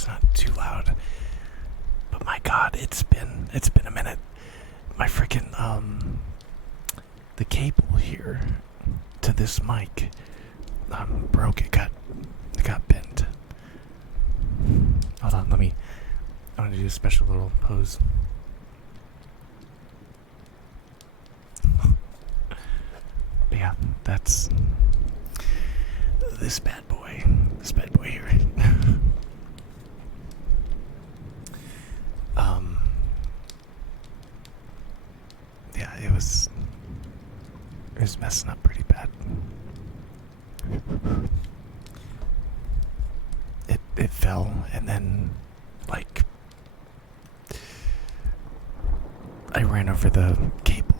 it's not too loud. But my God, it's been a minute. My freaking the cable here to this mic broke. It got bent. Hold on, I want to do a special little pose. But yeah, that's this bad boy here. Yeah, it was messing up pretty bad. It fell, and then like I ran over the cable.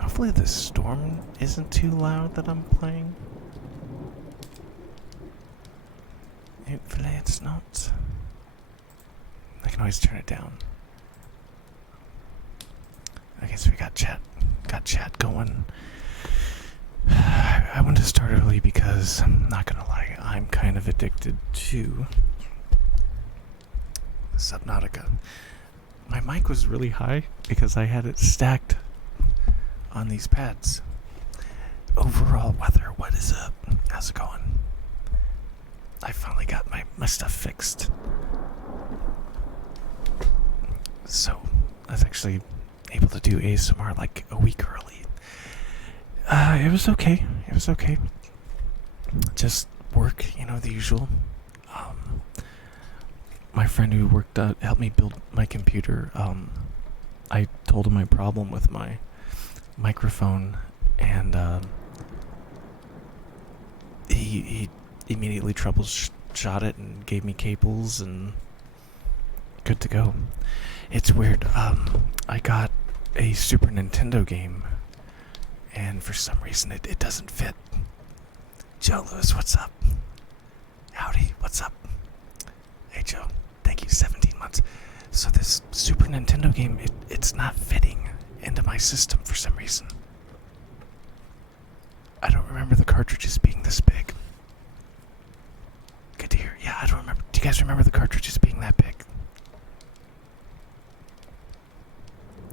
Hopefully the storm isn't too loud that I'm playing. Hopefully it's not. I can always turn it down. Okay, so we got chat going. I want to start early because I'm not gonna lie, I'm kind of addicted to Subnautica. My mic was really high because I had it stacked on these pads. Overall weather, what is up? How's it going? I finally got my stuff fixed. So I was actually able to do ASMR like a week early. It was okay. Just work, the usual. My friend who helped me build my computer, I told him my problem with my microphone, and he immediately troubleshot it and gave me cables and good to go. It's weird. I got a Super Nintendo game, and for some reason it doesn't fit. Joe Lewis, what's up? Howdy, what's up? Hey Joe, thank you, 17 months. So this Super Nintendo game, it's not fitting into my system for some reason. I don't remember the cartridges being this big. Good to hear. Yeah, I don't remember. Do you guys remember the cartridges being that big?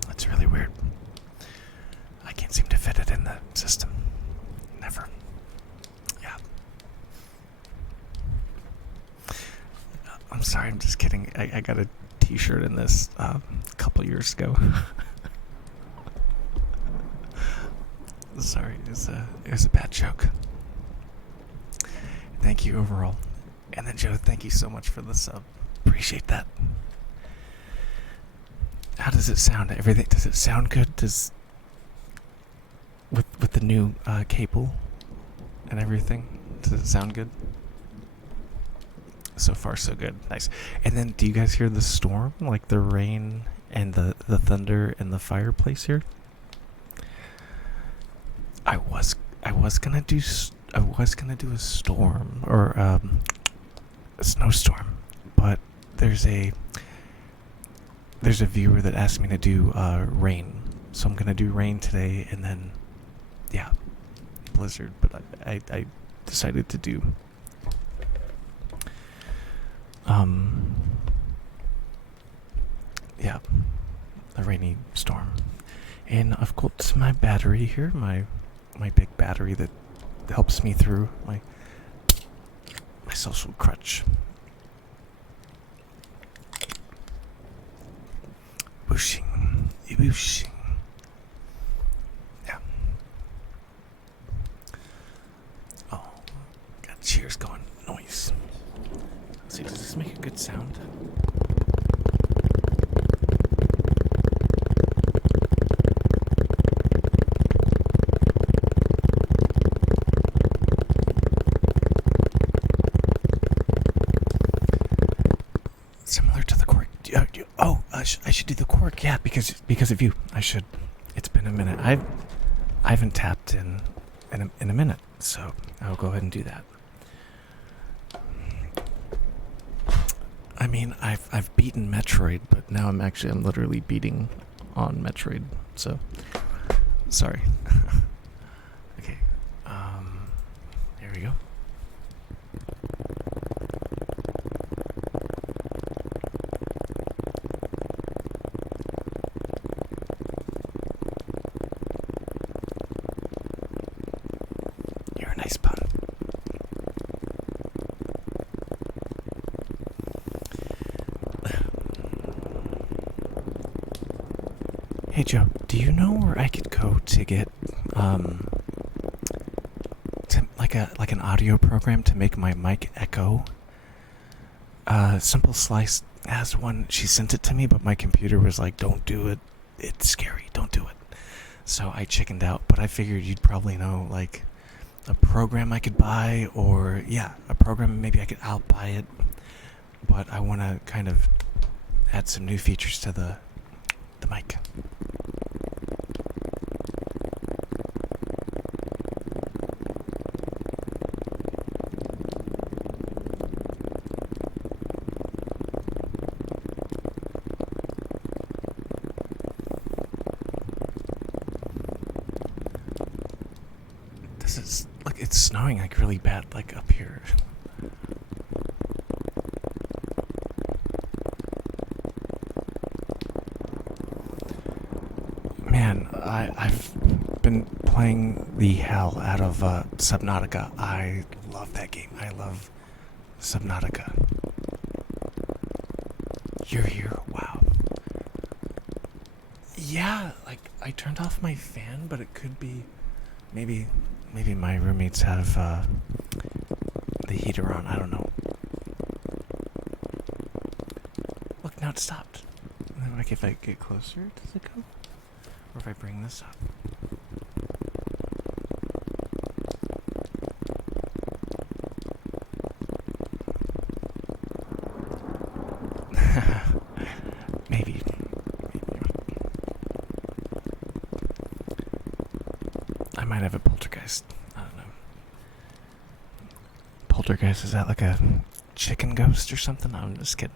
That's really weird. I can't seem to fit it in the system. Never. Yeah. I'm sorry, I'm just kidding. I got a t-shirt in this a couple years ago. Sorry, it was a bad joke. Thank you overall. And then Joe, thank you so much for the sub. Appreciate that. How does it sound? Everything, does it sound good? With the new cable and everything, does it sound good? So far so good. Nice. And then do you guys hear the storm? Like the rain and the thunder and the fireplace here? I was gonna do a storm or a snowstorm, but there's a viewer that asked me to do rain, so I'm gonna do rain today, and then blizzard. But I decided to do a rainy storm, and I've got my battery here, my big battery that helps me through my social crutch. Whooshing. Yeah. Oh, got cheers going. Noise. Let's see, does this make a good sound? Similar to the cork. I should do the cork. Yeah, because of you. I should. It's been a minute. I haven't tapped in a minute, so I'll go ahead and do that. I mean, I've beaten Metroid, but now I'm literally beating on Metroid. So, sorry. Okay. Here we go. Hey Joe, do you know where I could go to get like an audio program to make my mic echo? Simple Slice has one. She sent it to me, but my computer was like, "Don't do it. It's scary. Don't do it." So I chickened out. But I figured you'd probably know like a program I could buy, or yeah, a program maybe I'll buy it. But I want to kind of add some new features to the mic. This is like it's snowing like really bad like up here. Man, I've been playing the hell out of Subnautica. I love that game. I love Subnautica. You're here. Wow. Yeah, like I turned off my fan, but it could be maybe my roommates have the heater on. I don't know. Look, now it stopped. Like if I get closer, does it go? Or if I bring this up? Maybe. I might have a poltergeist. I don't know. Poltergeist, is that like a chicken ghost or something? I'm just kidding.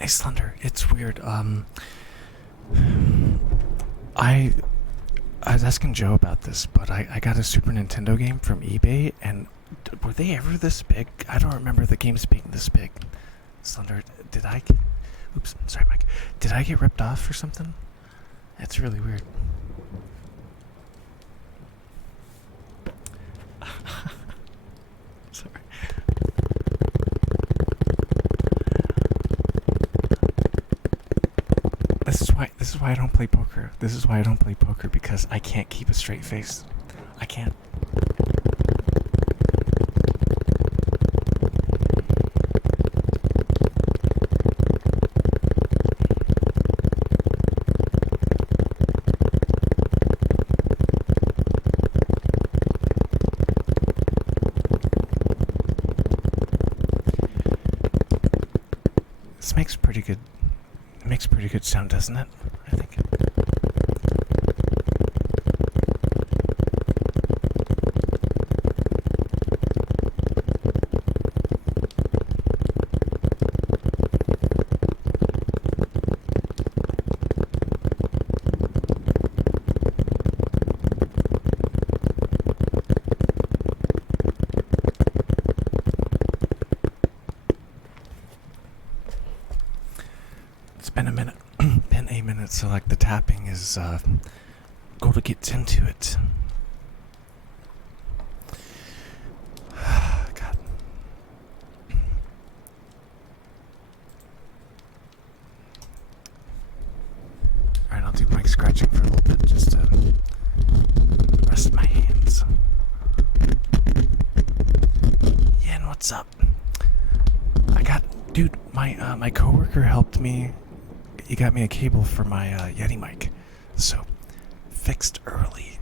Hey Slender, it's weird. I was asking Joe about this, but I got a Super Nintendo game from eBay, and were they ever this big? I don't remember the games being this big. Slender, did I get... Oops, sorry, Mike. Did I get ripped off or something? That's really weird. Sorry. This is why I don't play poker. This is why I don't play poker, because I can't keep a straight face. I can't. This makes pretty good. It makes pretty good sound, doesn't it? I think. It's been a minute. Been a minute, so like the tapping is gotta get into it. God. Alright, I'll do mic scratching for a little bit just to rest my hands. Yeah, and what's up? Dude, my coworker helped me. He got me a cable for my Yeti mic, so fixed early.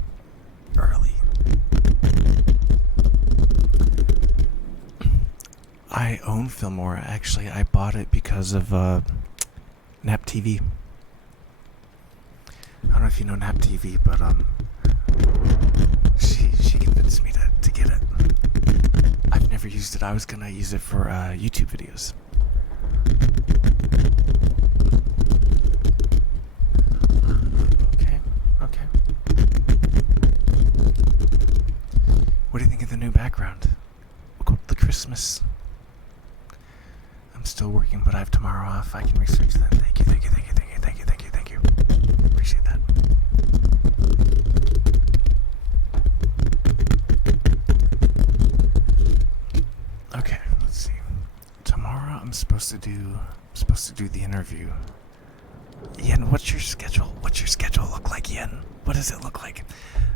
I own Filmora. Actually, I bought it because of Nap TV. I don't know if you know Nap TV, but she convinced me to get it. I've never used it. I was gonna use it for YouTube videos. Okay. Christmas. I'm still working, but I have tomorrow off. I can research that. Thank you, thank you, thank you, thank you, thank you, thank you, thank you. Appreciate that. Okay, let's see. Tomorrow I'm supposed to do the interview. Yen, what's your schedule? What's your schedule look like, Yen? What does it look like?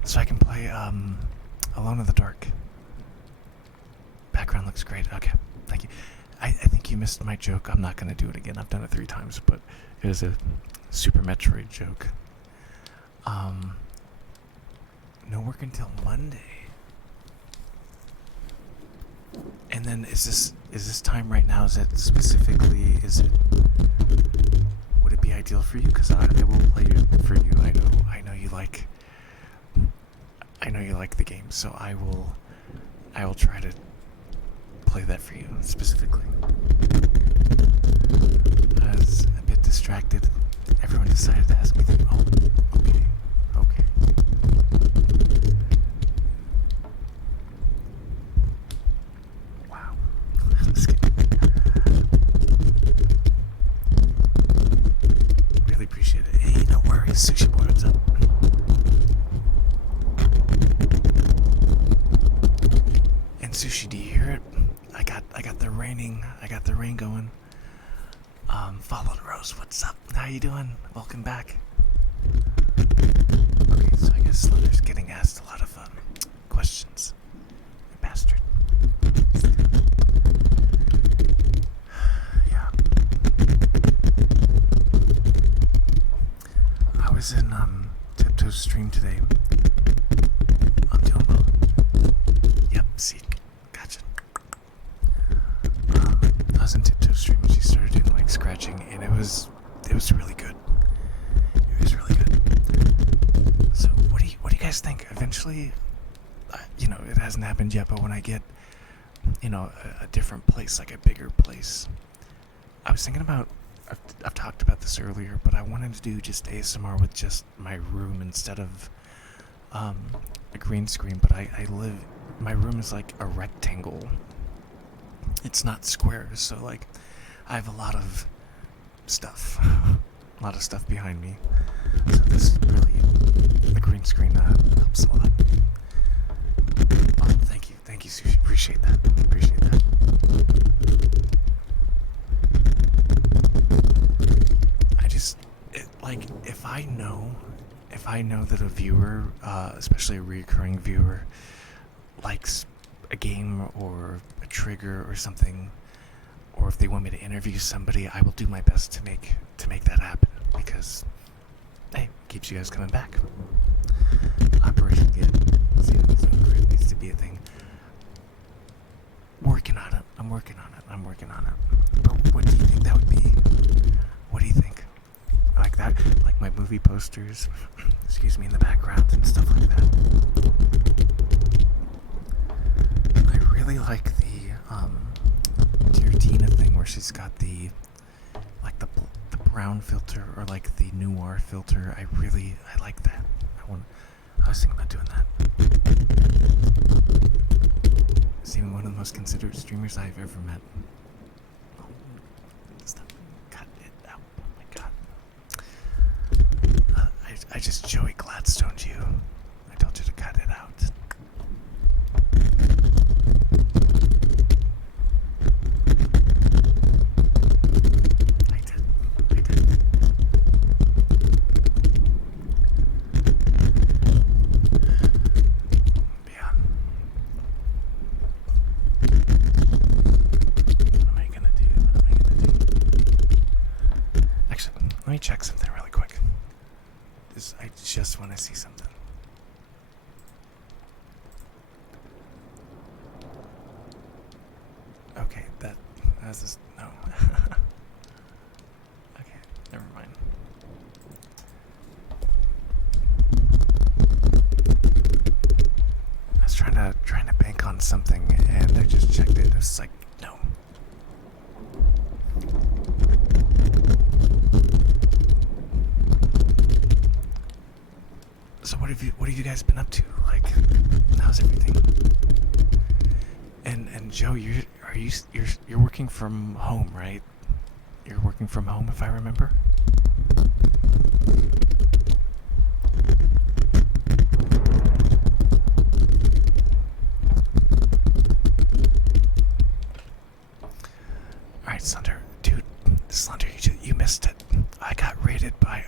So I can play Alone in the Dark. Background looks great. Okay, thank you. I think you missed my joke. I'm not going to do it again. I've done it 3 times, but it was a Super Metroid joke. No work until Monday. And then is this time right now, is it specifically, would it be ideal for you? Because I will play it for you. I know you like the game, so I will try to play that for you specifically. I was a bit distracted. Everyone decided to ask me that. Oh, okay. Wow. Really appreciate it. Hey, no worries, Sushi Boy, what's up? And Sushi, do you hear it? I got the rain going. Followed Rose, what's up? How you doing? Welcome back. Okay, so I guess Slither's getting asked a lot of questions. Bastard. Yeah. I was in Tiptoe's stream today. I'm doing well. Yep, see, gotcha. I was in Tiptoe's stream and she started doing like scratching, and it was really good. It was really good. So what do you guys think? Eventually, it hasn't happened yet, but when I get, a different place, like a bigger place, I was thinking about. I've talked about this earlier, but I wanted to do just ASMR with just my room instead of a green screen. But my room is like a rectangle. It's not square, so like I have a lot of stuff behind me. So this really, the green screen helps a lot. Oh, thank you, Sushi. Appreciate that. If I know that a viewer, especially a recurring viewer, likes a game or a trigger or something, or if they want me to interview somebody, I will do my best to make that happen, because hey, it keeps you guys coming back. Operation Get needs to be a thing. I'm working on it. But what do you think that would be? What do you think? Like that, like my movie posters, excuse me, in the background and stuff like that. I really like the Tina thing where she's got the brown filter, or like the noir filter. I like that. I was thinking about doing that. Seeming one of the most considerate streamers I've ever met. Stop. Cut it out. Oh my god. I just Joey Gladstoned you. I told you to cut it out. I did. Yeah. What am I gonna do? Actually, let me check something really quick. I just want to see something. Okay, that's just, no. Okay, never mind. I was trying to bank on something, and I just checked it. It's like, no. So what have you guys been up to? Like, how's everything? And Joe, are you're working from home, right? You're working from home, if I remember. All right, Slender, dude, Slender, you missed it. I got raided by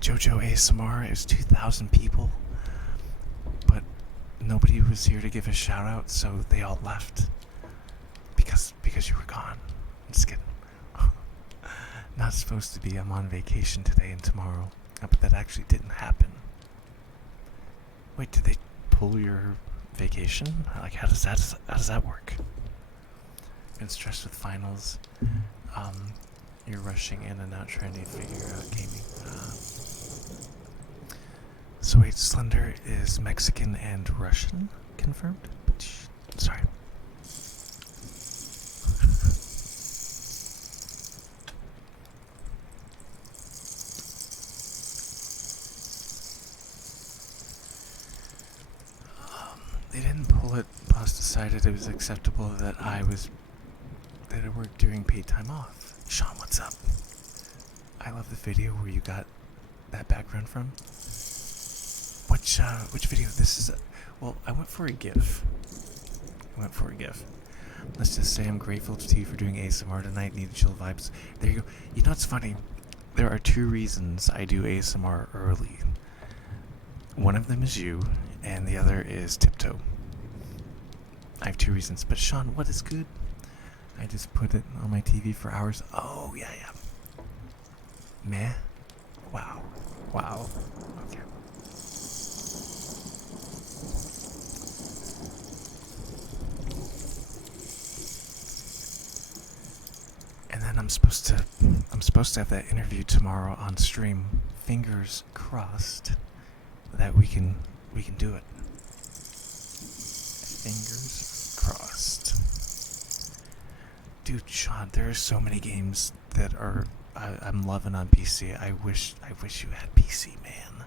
JoJo ASMR. It was 2,000 people, but nobody was here to give a shout out, so they all left because you were gone. I'm just kidding. Not supposed to be. I'm on vacation today and tomorrow, but that actually didn't happen. Wait, did they pull your vacation? Like, how does that work? Been stressed with finals. You're rushing in and out trying to figure out gaming. So wait, Slender is Mexican and Russian confirmed? Sorry. They didn't pull it. Boss decided it was acceptable that I worked during paid time off. Sean, what's up? I love the video where you got that background from. Which video? This is well, I went for a GIF. Let's just say I'm grateful to you for doing ASMR tonight. Need chill vibes. There you go. You know what's funny? There are 2 reasons I do ASMR early. One of them is you, and the other is Tiptoe. I have 2 reasons. But Sean, what is good? I just put it on my TV for hours. Oh, yeah. Meh? Wow. Okay. And then I'm supposed to have that interview tomorrow on stream. Fingers crossed that we can do it. Fingers crossed. Dude, Sean, there are so many games that I'm loving on PC. I wish you had PC, man.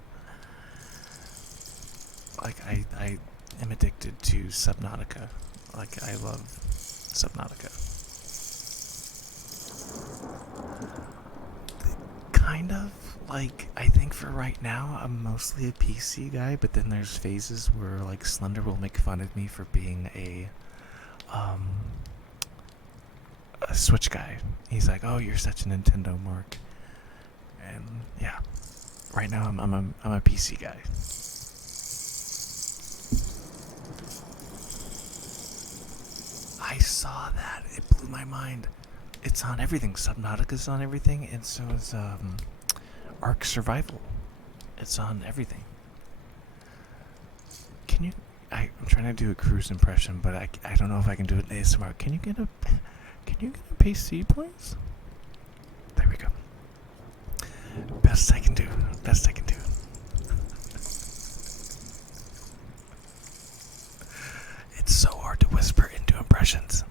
Like I am addicted to Subnautica. Like I love Subnautica. Kind of. Like, I think for right now, I'm mostly a PC guy, but then there's phases where, like, Slender will make fun of me for being a Switch guy. He's like, "Oh, you're such a Nintendo mark," and yeah, right now I'm a PC guy. I saw that. It blew my mind. It's on everything. Subnautica's on everything, and so is Ark Survival. It's on everything. Can you? I'm trying to do a Cruise impression, but I don't know if I can do it in ASMR. Can you get a PC, please? There we go. Best I can do. It's so hard to whisper into impressions.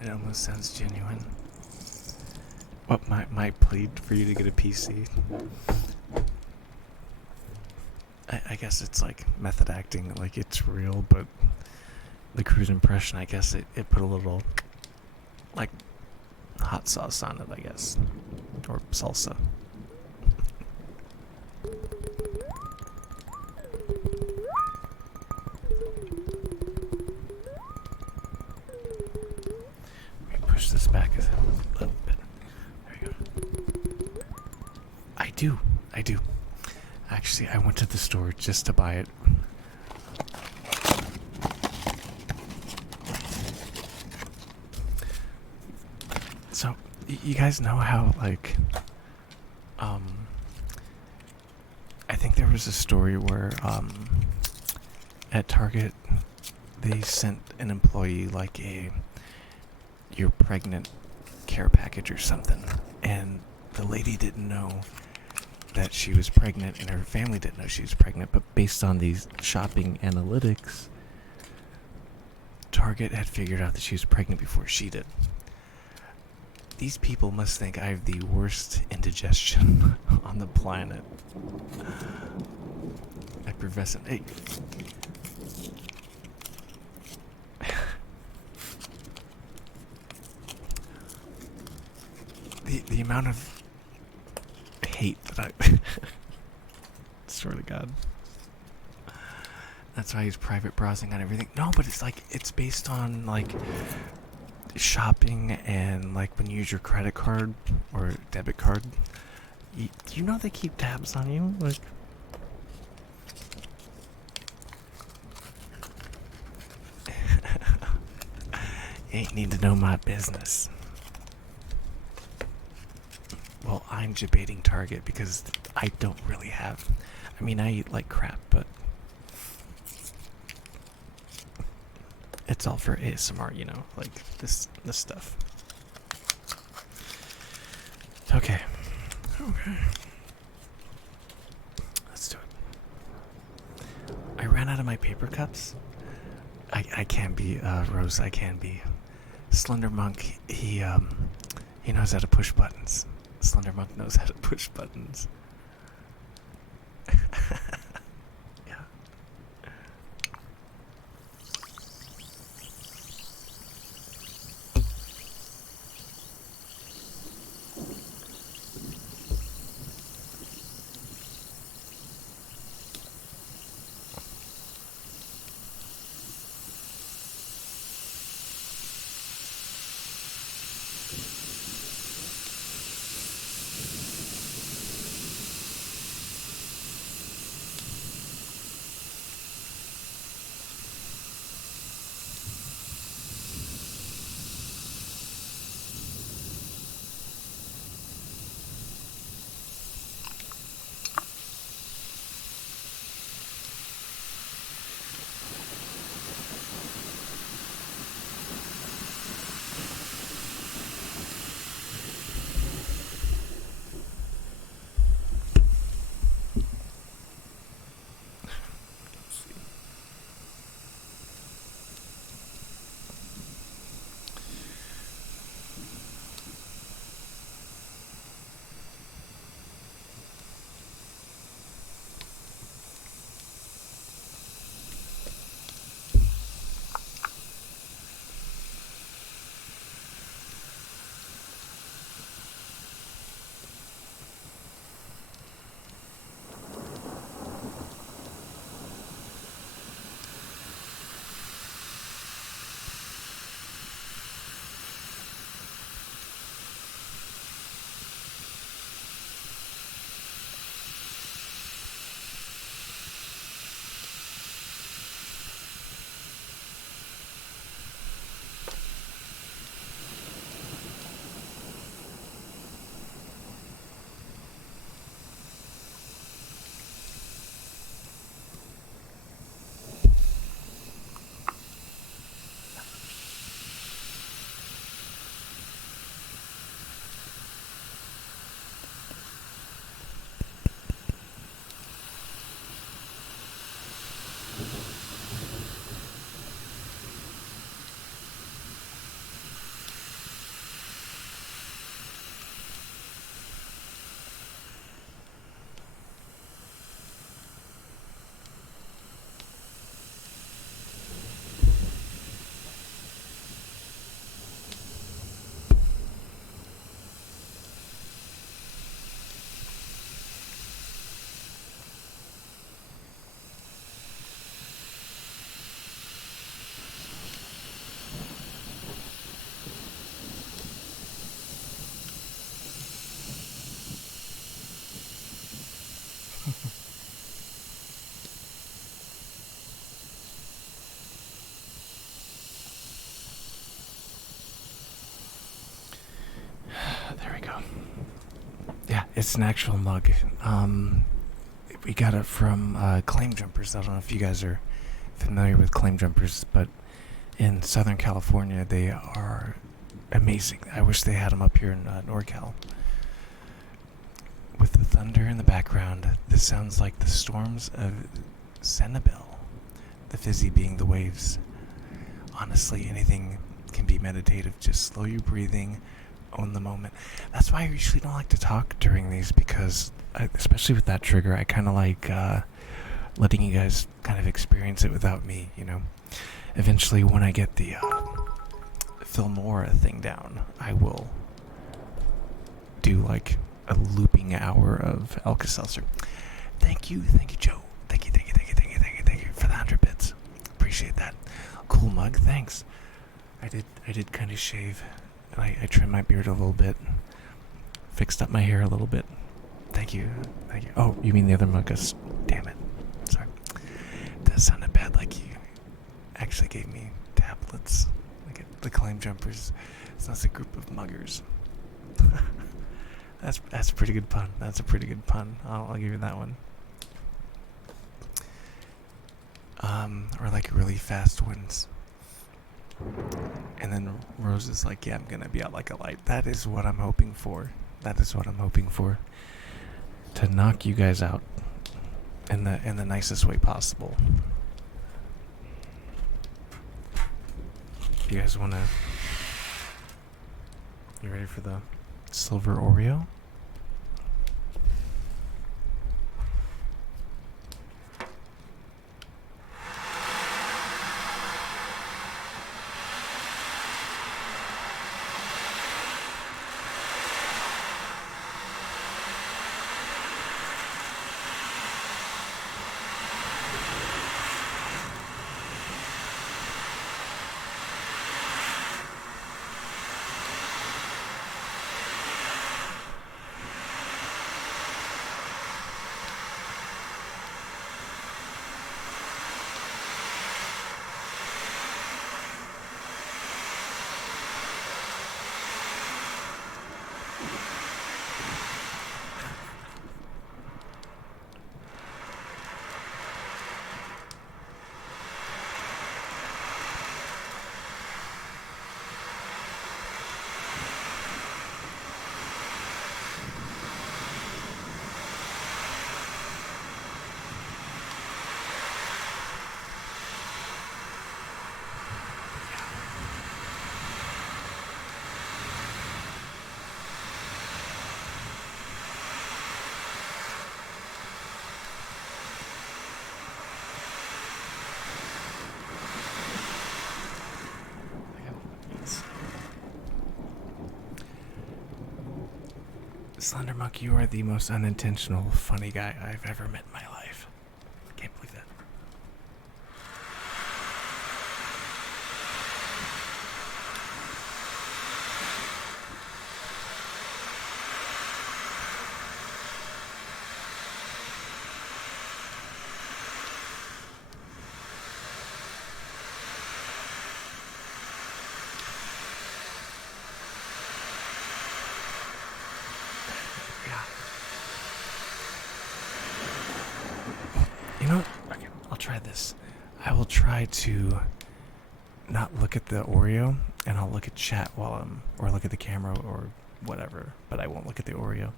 It almost sounds genuine. What my plea for you to get a PC? I guess it's like method acting, like it's real, but the Cruise impression, I guess it put a little like hot sauce on it, I guess, or salsa. This back is a little bit. There you go. I do. Actually, I went to the store just to buy it. So, you guys know how, like, I think there was a story where, at Target, they sent an employee, like, you're pregnant care package or something, and the lady didn't know that she was pregnant, and her family didn't know she was pregnant, but based on these shopping analytics, Target had figured out that she was pregnant before she did. These people must think I have the worst indigestion on the planet. Effervescent. Hey. The amount of hate that I swear to God. That's why I use private browsing on everything. No, but it's like it's based on like shopping and like when you use your credit card or debit card. Do you know they keep tabs on you? Like, you ain't need to know my business. Well, I'm debating Target because I don't really have. I mean, I eat like crap, but it's all for ASMR, you know, like this stuff. Okay. Let's do it. I ran out of my paper cups. I can be Rose. I can be Slender Monk. He knows how to push buttons. Slender Monk knows how to push buttons. Yeah. There we go. Yeah, it's an actual mug. We got it from Claim Jumpers. I don't know if you guys are familiar with Claim Jumpers, but in Southern California, they are amazing. I wish they had them up here in NorCal. with the thunder in the background, this sounds like the storms of Zenabel, the fizzy being the waves. Honestly, anything can be meditative. Just slow your breathing, own the moment. That's why I usually don't like to talk during these, because, especially with that trigger, I kind of like letting you guys kind of experience it without me, you know. Eventually, when I get the Filmora thing down, I will do like a looping hour of Alka-Seltzer. Thank you, Joe. Thank you for the 100 bits. Appreciate that. Cool mug, thanks. I did kind of shave, and I trimmed my beard a little bit, fixed up my hair a little bit. Thank you. Oh, you mean the other mug? Damn it. Sorry. That sounded bad, like you actually gave me tablets. Like the Climb Jumpers. So that's a group of muggers. That's a pretty good pun. That's a pretty good pun. I'll give you that one. Or like really fast ones. And then Rose is like, yeah, I'm gonna be out like a light. That is what I'm hoping for. To knock you guys out in the nicest way possible. You guys wanna... You ready for the silver Oreo? Slendermuck, you are the most unintentional funny guy I've ever met in my life. Can't believe that. You know what? Okay, I'll try this. I will try to not look at the Oreo, and I'll look at chat or look at the camera or whatever, but I won't look at the Oreo.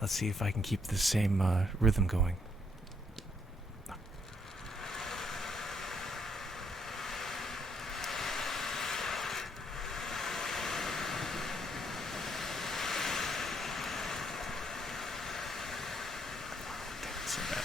Let's see if I can keep the same rhythm going. So bad.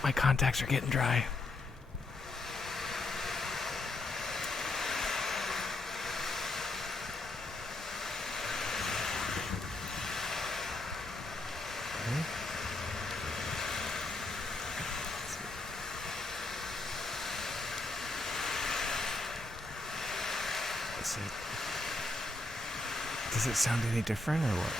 My contacts are getting dry. Let's see. Does it sound any different or what?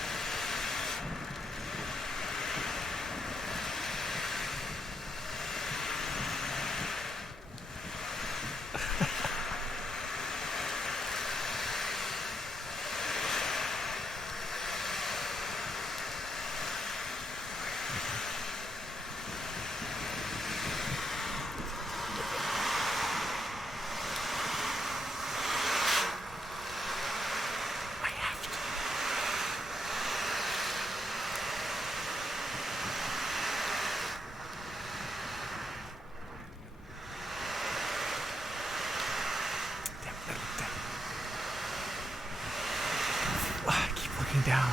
breaking down.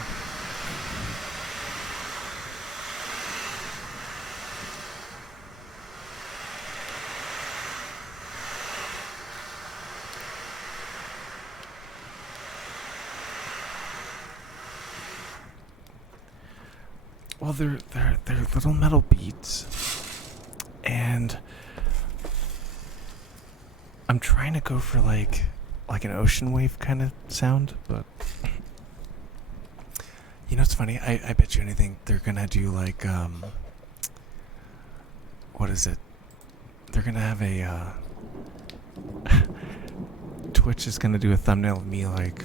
Well, they're little metal beads, and I'm trying to go for like an ocean wave kind of sound, but you know it's funny. I bet you anything they're gonna do like what is it? They're gonna have a Twitch is gonna do a thumbnail of me like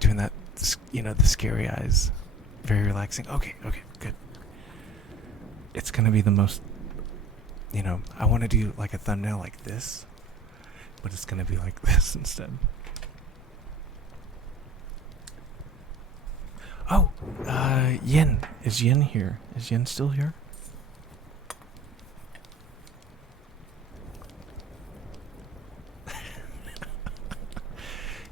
doing that, the scary eyes. Very relaxing. Okay, good. It's gonna be the most, I want to do like a thumbnail like this, but it's gonna be like this instead. Oh, Yin. Is Yin here? Is Yin still here?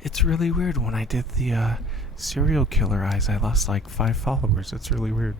It's really weird. When I did the serial killer eyes, I lost like 5 followers. It's really weird.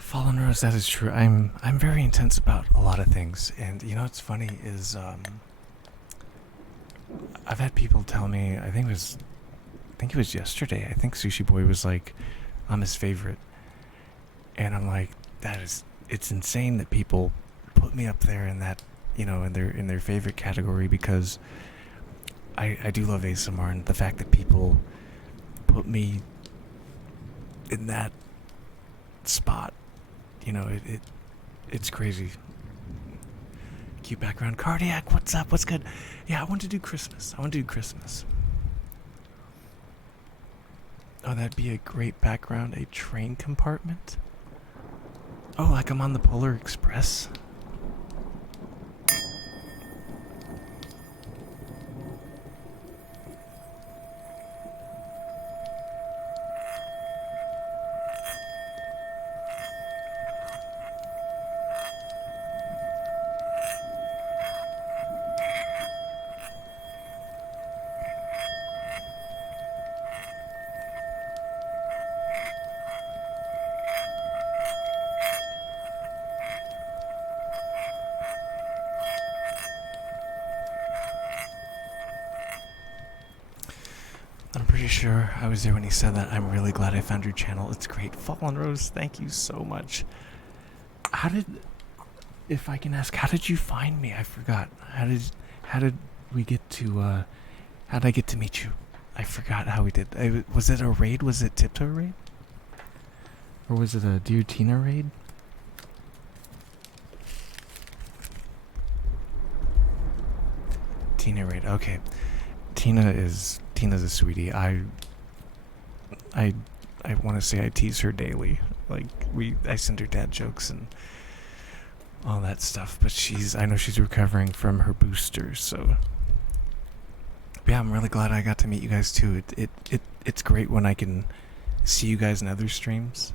Fallen Rose, that is true. I'm very intense about a lot of things, and you know what's funny is I've had people tell me, I think it was yesterday. I think Sushi Boy was like, I'm his favorite, and I'm like, it's insane that people put me up there in that, in their favorite category, because I do love ASMR, and the fact that people put me in that spot, it's crazy. Cute background. Cardiac, what's up? What's good? Yeah, I want to do Christmas. Oh, that'd be a great background. A train compartment? Oh, like I'm on the Polar Express? I'm pretty sure I was there when he said that. I'm really glad I found your channel. It's great. Fallen Rose, thank you so much. If I can ask, how did you find me? I forgot. How did we get to, how did I get to meet you? I forgot how we did. Was it a raid? Was it Tiptoe raid? Or was it a Dear Tina raid? Tina raid, okay. Tina's a sweetie. I want to say I tease her daily. Like I send her dad jokes and all that stuff. But I know she's recovering from her boosters. So yeah, I'm really glad I got to meet you guys too. It's great when I can see you guys in other streams,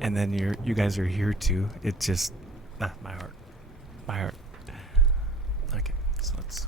and then you guys are here too. It just my heart. Okay, so let's.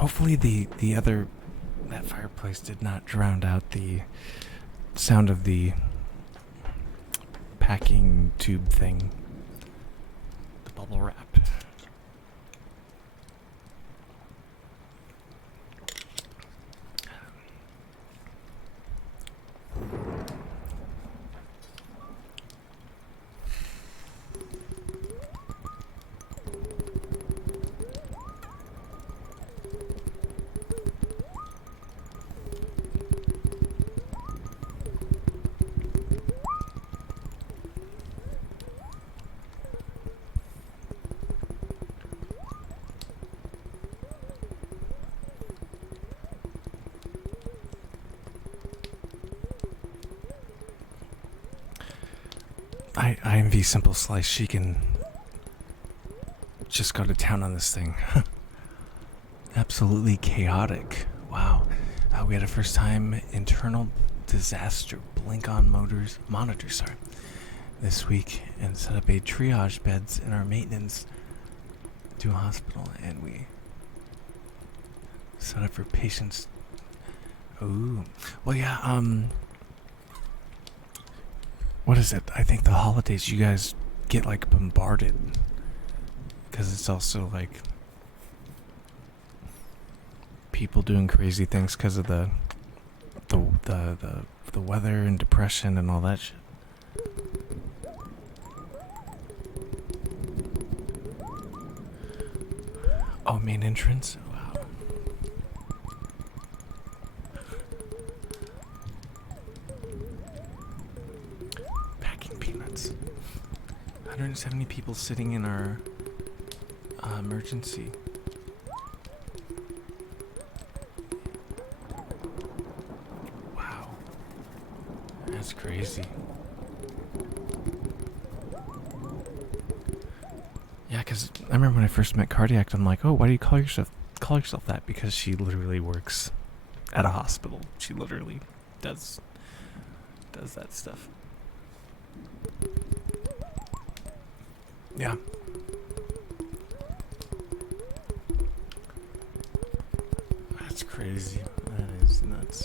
Hopefully that fireplace did not drown out the sound of the packing tube thing. The bubble wrap. I envy Simple Slice. She can just go to town on this thing. Absolutely chaotic. Wow. We had a first time internal disaster blink on monitor, this week, and set up a triage beds in our maintenance to a hospital, and we set up for patients. Ooh. Well, yeah, what is it? I think the holidays you guys get like bombarded because it's also like people doing crazy things because of the weather and depression and all that shit. Oh, main entrance? Wow. Packing peanuts. 170 people sitting in our emergency. Wow. That's crazy. Yeah, because I remember when I first met Cardiac, I'm like, oh, why do you call yourself that? Because she literally works at a hospital. She literally does that stuff. Yeah. That's crazy. That is nuts.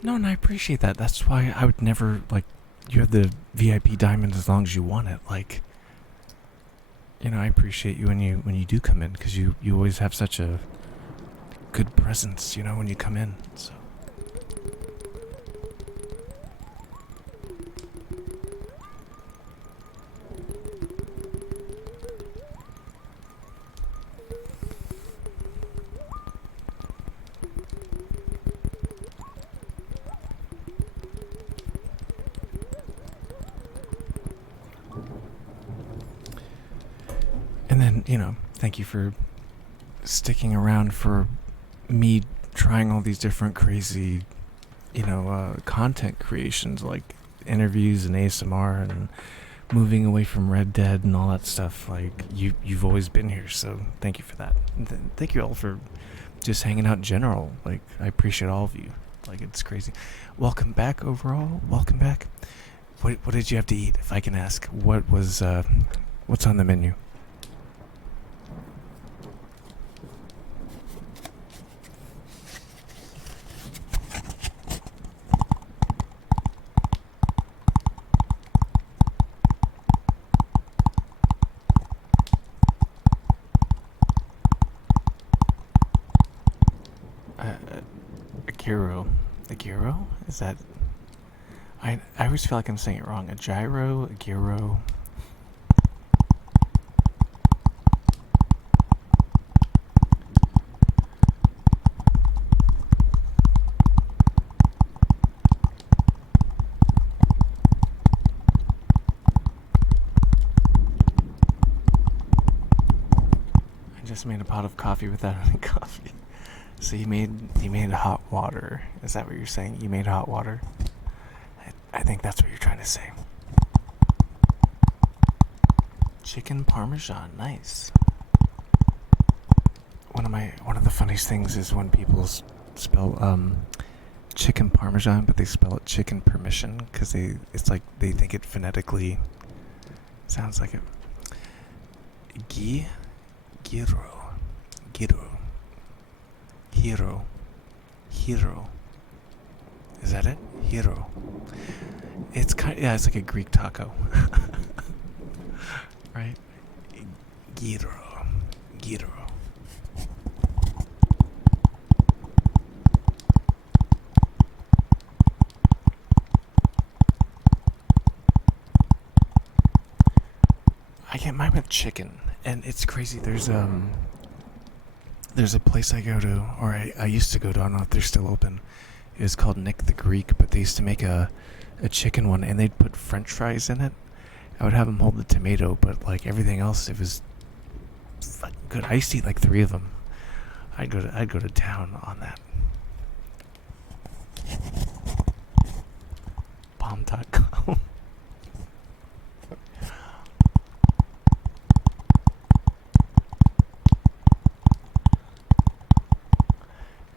No, and I appreciate that. That's why I would never, like, you have the VIP diamond as long as you want it. Like, you know, I appreciate you when you do come in, because you always have such a good presence, you know, when you come in. So. And then, you know, thank you for sticking around for me trying all these different crazy, content creations like interviews and ASMR and moving away from Red Dead and all that stuff. Like, you've always been here, so thank you for that. And thank you all for just hanging out in general. Like, I appreciate all of you. Like, it's crazy. Welcome back overall. Welcome back. What did you have to eat, if I can ask? What's on the menu? A gyro? Is that... I always feel like I'm saying it wrong. A gyro? A gyro? I just made a pot of coffee without any coffee. So you made hot water. Is that what you're saying? You made hot water? I think that's what you're trying to say. Chicken parmesan, nice. One of the funniest things is when people spell chicken parmesan, but they spell it chicken permission because it's like they think it phonetically sounds like it. Giro, hero. Is that it? Hero. It's it's like a Greek taco, right? Giro. I get mine with chicken, and it's crazy. There's a place I go to, or I used to go to. I don't know if they're still open. It was called Nick the Greek, but they used to make a chicken one, and they'd put French fries in it. I would have them hold the tomato, but like everything else, it was fucking good. I used to eat like 3 of them. I'd go to town on that. Bomb.com.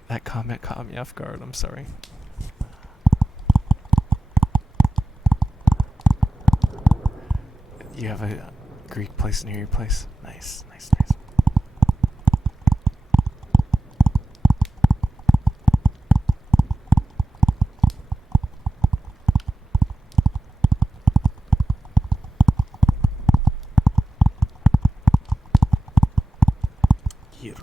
That comment caught me off guard. I'm sorry. You have a Greek place near your place? Nice. Hero.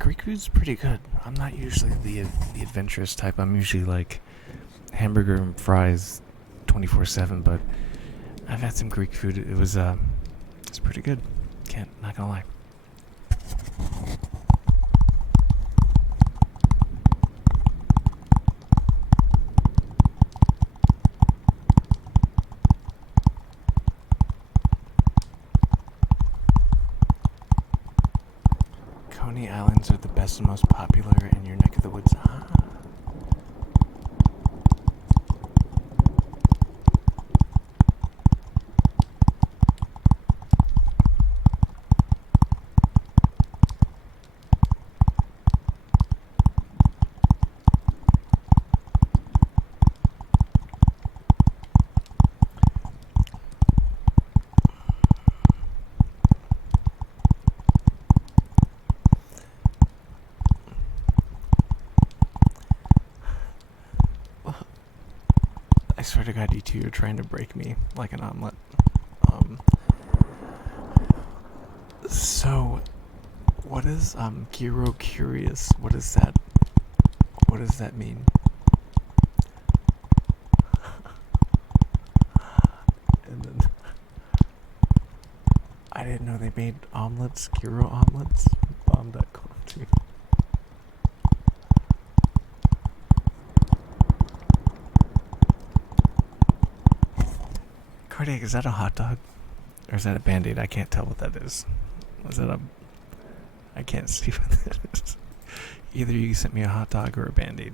Greek food's pretty good. I'm not usually the adventurous type. I'm usually like hamburger and fries 24/7, but I've had some Greek food. It's pretty good. Not gonna lie. Coney Islands are the best and most popular in your neck of the woods. I swear to God, you two are trying to break me like an omelet. So, what is Giro Curious? What is that? What does that mean? And then I didn't know they made omelets, Giro omelets. Bomb.com too. Cardiac, is that a hot dog? Or is that a Band-Aid? I can't tell what that is. I can't see what that is. Either you sent me a hot dog or a Band-Aid.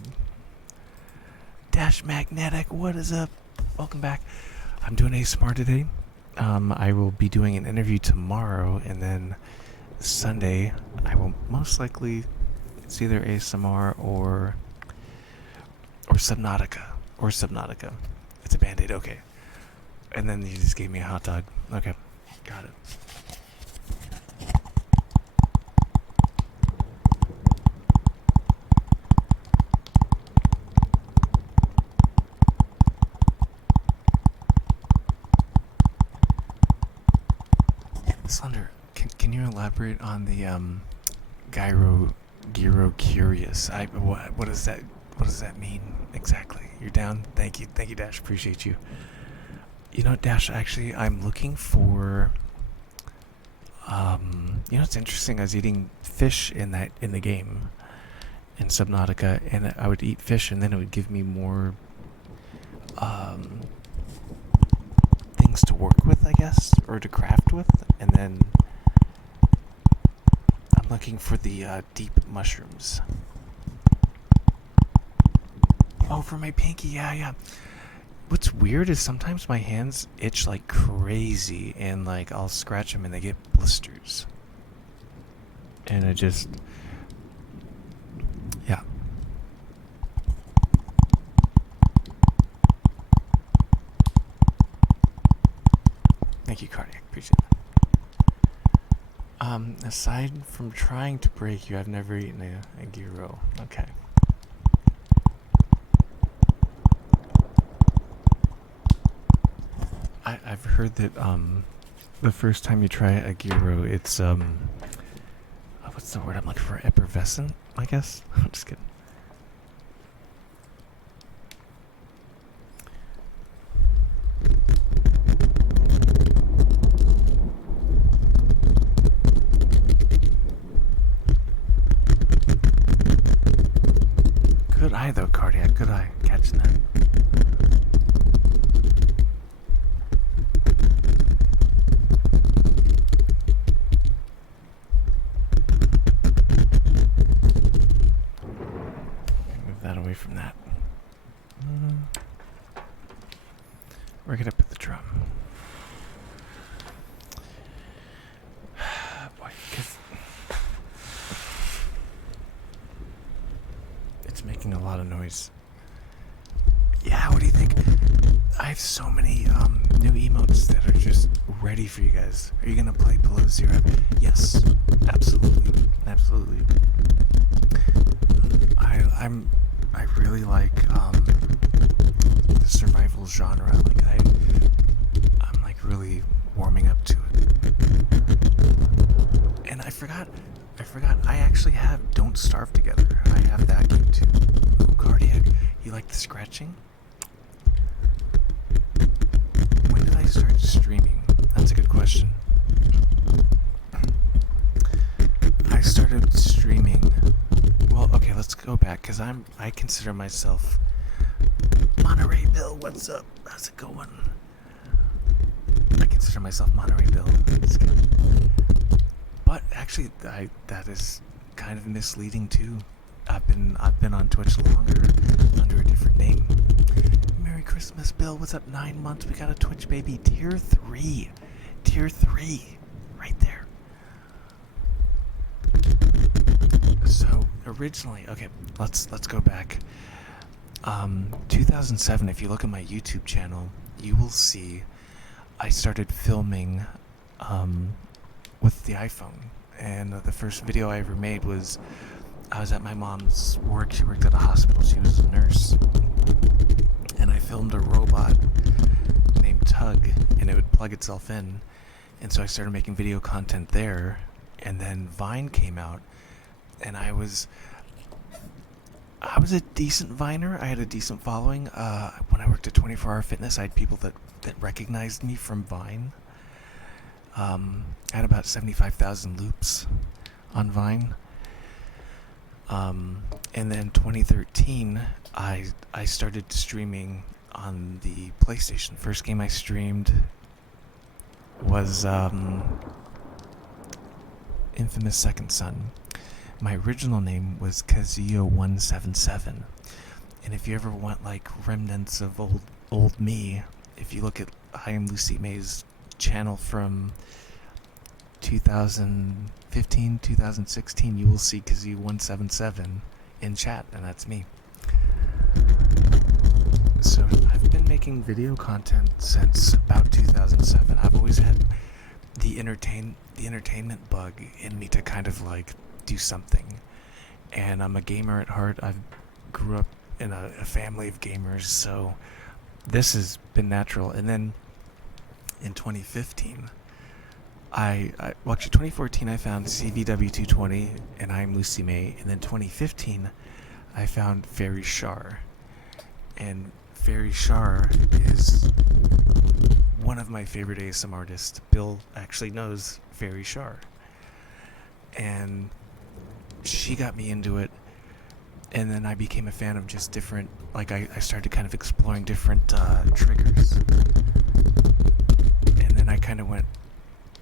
Dash Magnetic, what is up? Welcome back. I'm doing ASMR today. I will be doing an interview tomorrow, and then Sunday I will most likely, it's either ASMR or Subnautica. It's a Band-Aid, okay. And then you just gave me a hot dog. Okay, got it. Slender, can you elaborate on the Giro Curious? What does that mean exactly? You're down? Thank you, Dash. Appreciate you. You know, Dash, actually, I'm looking for, it's interesting. I was eating fish in the game, in Subnautica, and I would eat fish, and then it would give me more, things to work with, I guess, or to craft with, and then I'm Looking for the deep mushrooms. Oh, for my pinky, yeah. What's weird is sometimes my hands itch like crazy, and like I'll scratch them and they get blisters. And I just, yeah. Thank you, Cardiac. Appreciate that. Aside from trying to break you, I've never eaten a gyro. Okay. I've heard that the first time you try a gyro, it's what's the word I'm looking for? Effervescent, I guess. I'm just kidding. Good eye though, Cardiac. Good eye. Catching that. Move that away from that. We're gonna put the drum. Boy, 'cause it's making a lot of noise. Yeah, what do you think? I have so many new emotes that are just ready for you guys. Are you gonna play Below Zero? Yes, absolutely. I really like the survival genre. Like I'm like really warming up to it. And I forgot I actually have Don't Starve Together. I have that game too. Ooh, Cardiac, you like the scratching? When did I start streaming? That's a good question. I started streaming. Well, okay, let's go back because I consider myself Monterey Bill. What's up? How's it going? I consider myself Monterey Bill. But actually, that is kind of misleading too. I've been on Twitch longer under a different name. Merry Christmas, Bill. What's up? 9 months. We got a Twitch baby. Tier 3, right there. So originally, okay, let's go back. 2007. If you look at my YouTube channel, you will see I started filming with the iPhone, and the first video I ever made was I was at my mom's work. She worked at a hospital. She was a nurse, and I filmed a robot named Tug, and it would plug itself in, and so I started making video content there, and then Vine came out, and I was a decent Viner. I had a decent following. When I worked at 24 Hour Fitness, I had people that recognized me from Vine. I had about 75,000 loops on Vine. And then 2013, I started streaming on the PlayStation. First game I streamed was Infamous Second Son. My original name was Kazuya177, and if you ever want like remnants of old me, if you look at I Am Lucy May's channel from 2015, 2016, you will see Kazuya177 in chat, and that's me. So I've been making video content since about 2007. I've always had the entertainment bug in me to kind of like do something, and I'm a gamer at heart. I grew up in a family of gamers, so this has been natural. And then in 2015, well, actually 2014, I found CVW220 and I'm Lucy May, and then 2015, I found Fairy Shar, and Fairy Shar is one of my favorite ASM artists. Bill actually knows Fairy Shar, and she got me into it, and then I became a fan of just different, like I started kind of exploring different triggers, and then I kind of went,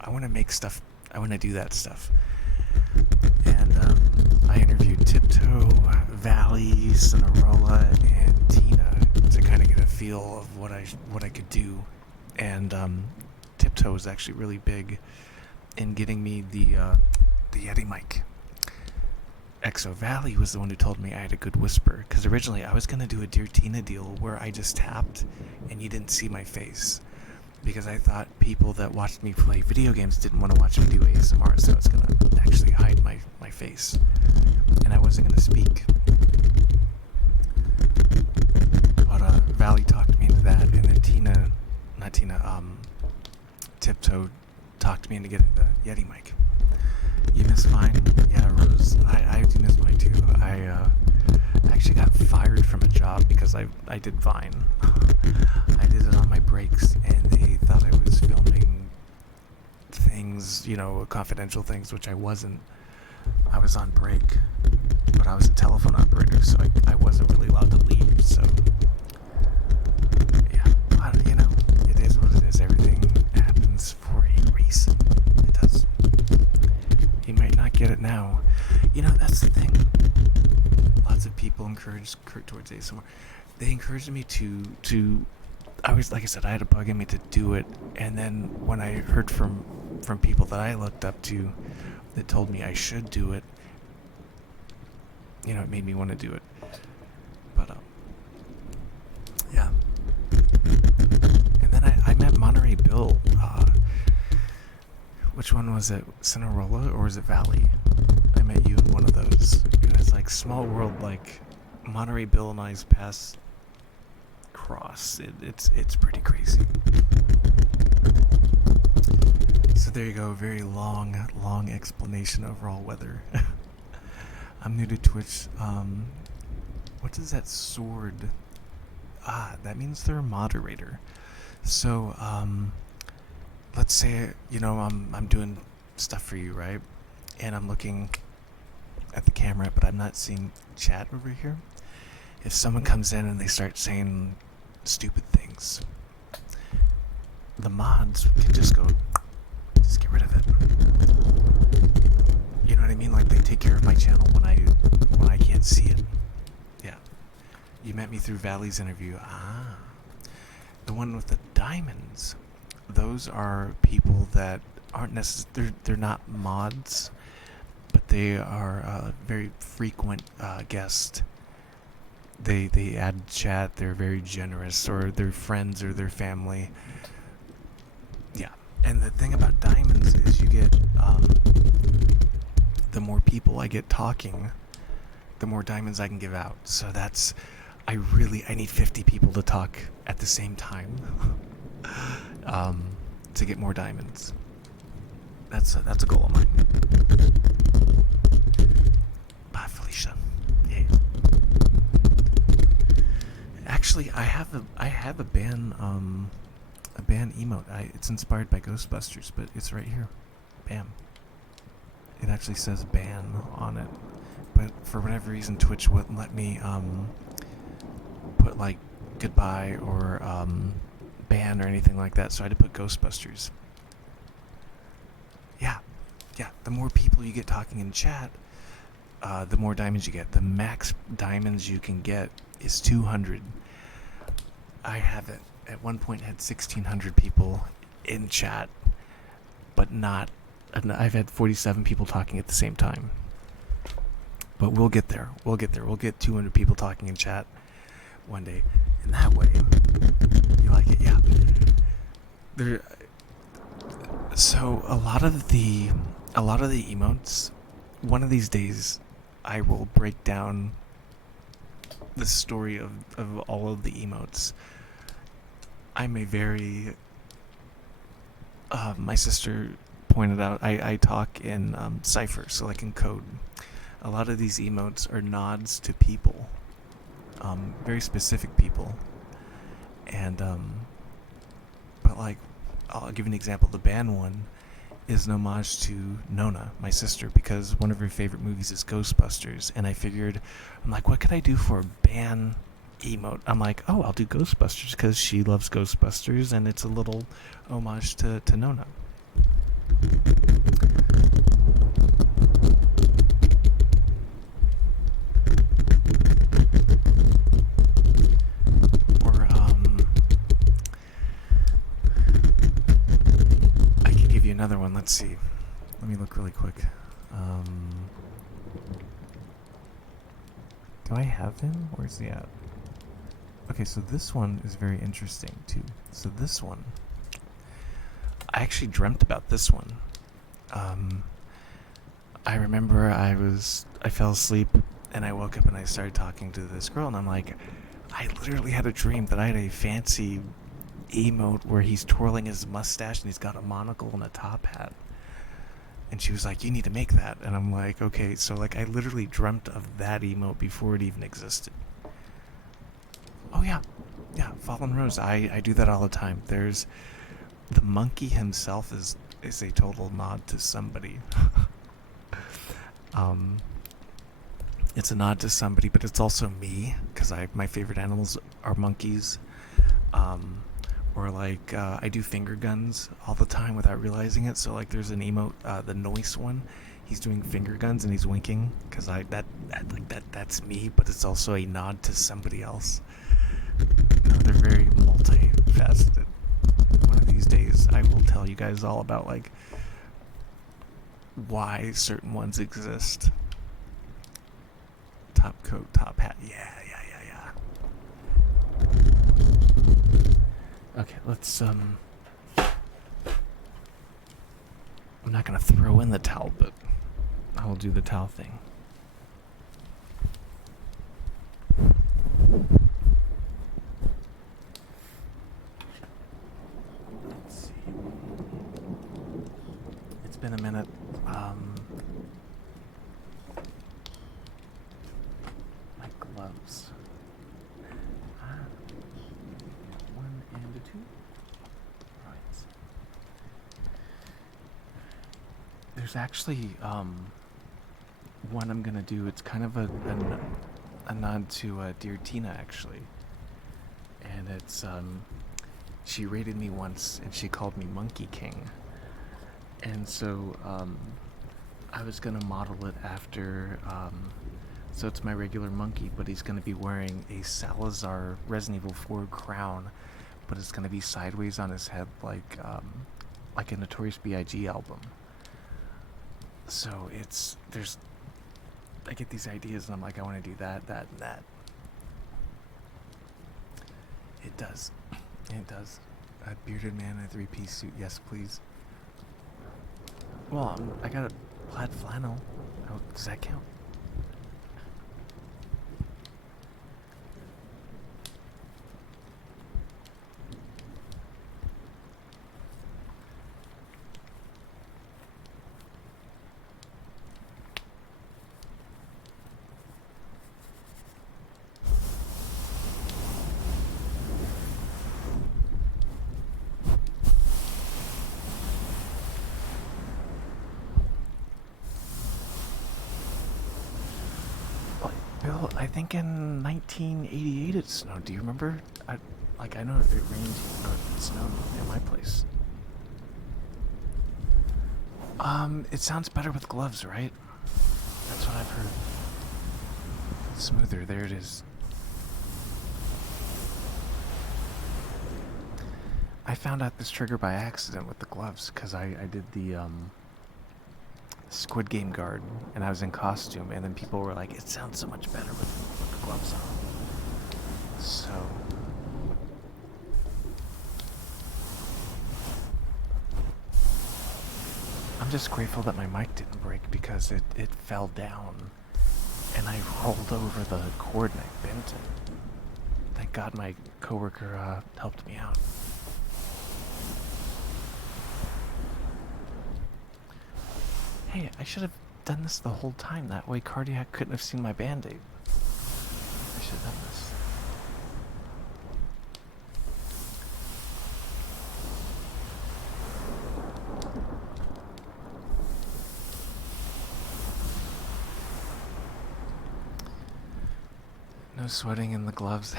I want to make stuff, I want to do that stuff. And I interviewed Tiptoe, Valley, Cinerola, and Tina to kind of get a feel of what I could do. And Tiptoe was actually really big in getting me the Yeti mic. Exo Valley was the one who told me I had a good whisper, because originally I was going to do a Dear Tina deal where I just tapped and you didn't see my face, because I thought people that watched me play video games didn't want to watch me do ASMR, so I was going to actually hide my face, and I wasn't going to speak. But Valley talked me into that, and then Tiptoe talked me into getting the Yeti mic. You miss mine? Yeah, Rose. I do miss mine too. I actually got fired from a job because I did Vine. I did it on my breaks, and they thought I was filming things, confidential things, which I wasn't. I was on break, but I was a telephone operator, so I wasn't really allowed to leave, so yeah, it is what it is. Everything happens for a reason. It does. He might not get it now. That's the thing. Lots of people encouraged Kurt towards ASMR. They encouraged me to I was, like I said, I had a bug in me to do it, and then when I heard from people that I looked up to that told me I should do it, it made me want to do it. But yeah. And then I met Monterey Bill. Which one was it? Cinerola or was it Valley? I met you in one of those. And it's like small world, like Monterey Bill and I's paths cross. It's pretty crazy. So there you go. Very long explanation of raw weather. I'm new to Twitch. What does that sword? That means they're a moderator. So let's say I'm doing stuff for you, right? And I'm looking at the camera, but I'm not seeing chat over here. If someone comes in and they start saying stupid things, the mods can just get rid of it. You know what I mean? Like, they take care of my channel when I can't see it. Yeah. You met me through Valley's interview. The one with the diamonds. Those are people that aren't necessarily, they're not mods, but they are a very frequent guest. They add chat, they're very generous, or they're friends or their family. Yeah. And the thing about diamonds is you get, the more people I get talking, the more diamonds I can give out. So I need 50 people to talk at the same time. To get more diamonds. That's a goal of mine. Bye, Felicia. Yeah. Actually, I have a ban emote. It's inspired by Ghostbusters, but it's right here. Bam. It actually says ban on it, but for whatever reason, Twitch wouldn't let me put like goodbye or ban or anything like that, so I had to put Ghostbusters. Yeah. The more people you get talking in chat, the more diamonds you get. The max diamonds you can get is 200. I have it. At one point had 1,600 people in chat, but not. I've had 47 people talking at the same time. But we'll get there. We'll get 200 people talking in chat one day. And that way, you like it, yeah. So a lot of the emotes, one of these days, I will break down the story of all of the emotes. I'm a very, my sister pointed out, I talk in cipher, so like in code. A lot of these emotes are nods to people, very specific people. And, but like, I'll give you an example. The ban one is an homage to Nona, my sister, because one of her favorite movies is Ghostbusters. And I'm like, what could I do for a ban emote? I'm like, oh, I'll do Ghostbusters because she loves Ghostbusters, and it's a little homage to Nona. let's see. Let me look really quick. Do I have him? Where's he at? Okay, so this one is very interesting too. So this one, I actually dreamt about this one. I remember I fell asleep and I woke up and I started talking to this girl and I'm like, I literally had a dream that I had a fancy emote where he's twirling his mustache and he's got a monocle and a top hat. And she was like, you need to make that. And I'm like, okay. So like I literally dreamt of that emote before it even existed. Oh yeah. Yeah, Fallen Rose. I do that all the time. There's the monkey himself is a total nod to somebody. It's a nod to somebody, but it's also me because my favorite animals are monkeys. Or like I do finger guns all the time without realizing it. So like there's an emote, the Noise one. He's doing finger guns and he's winking because that's me, but it's also a nod to somebody else. They're very multifaceted. One of these days, I will tell you guys all about like why certain ones exist. Top coat, top hat. Yeah. Okay, let's I'm not gonna throw in the towel, but I will do the towel thing. Let's see. It's been a minute. My gloves. One and a two. Right. There's actually one I'm gonna do. It's kind of a nod to dear Tina actually, and it's she rated me once and she called me Monkey King, and so I was gonna model it after. So it's my regular monkey, but he's gonna be wearing a Salazar Resident Evil 4 crown, but it's gonna be sideways on his head like a Notorious B.I.G. album. So I get these ideas and I'm like, I want to do that, and that. It does. A bearded man in a three-piece suit, yes please. Well, I got a plaid flannel. Oh, does that count? Bill, I think in 1988 it snowed. Do you remember? I know it rained or it snowed in my place. It sounds better with gloves, right? That's what I've heard. Smoother, there it is. I found out this trigger by accident with the gloves because I did the Squid Game guard and I was in costume and then people were like, it sounds so much better with the gloves on. So I'm just grateful that my mic didn't break because it fell down and I rolled over the cord and I bent it. Thank God my coworker helped me out. Hey, I should have done this the whole time. That way Cardiac couldn't have seen my Band-Aid. I should have done this. No sweating in the gloves.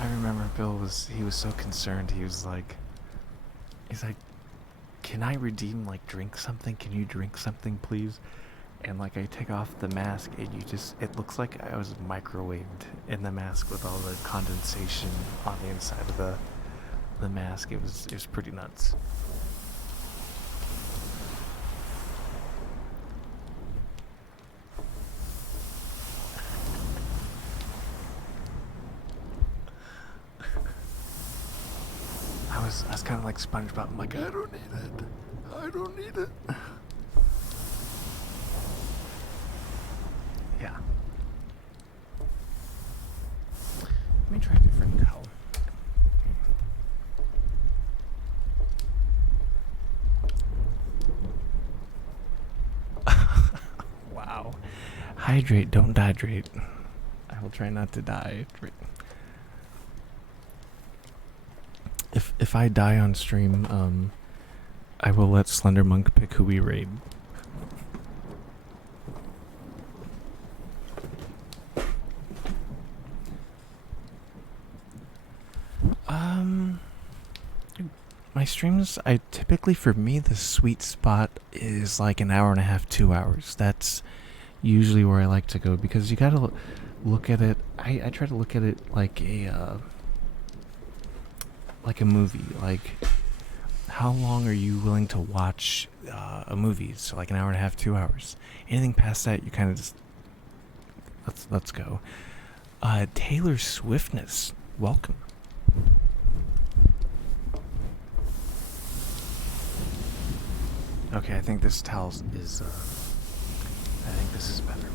I remember Bill was so concerned. He's like, can I redeem, like, drink something? Can you drink something, please? And, like, I take off the mask, and it looks like I was microwaved in the mask with all the condensation on the inside of the mask. It was pretty nuts. I was kind of like SpongeBob. I'm like, I don't need it. I don't need it. Yeah. Let me try a different towel. Wow. Hydrate, don't dehydrate. I will try not to die. If I die on stream, I will let Slender Monk pick who we raid. My streams, I typically, for me, the sweet spot is like an hour and a half, 2 hours. That's usually where I like to go because you gotta look at it. I try to look at it like a movie. Like, how long are you willing to watch a movie? So like an hour and a half, 2 hours. Anything past that, you kind of just let's go. Taylor Swiftness, welcome. Okay, I think this towel is. I think this is better.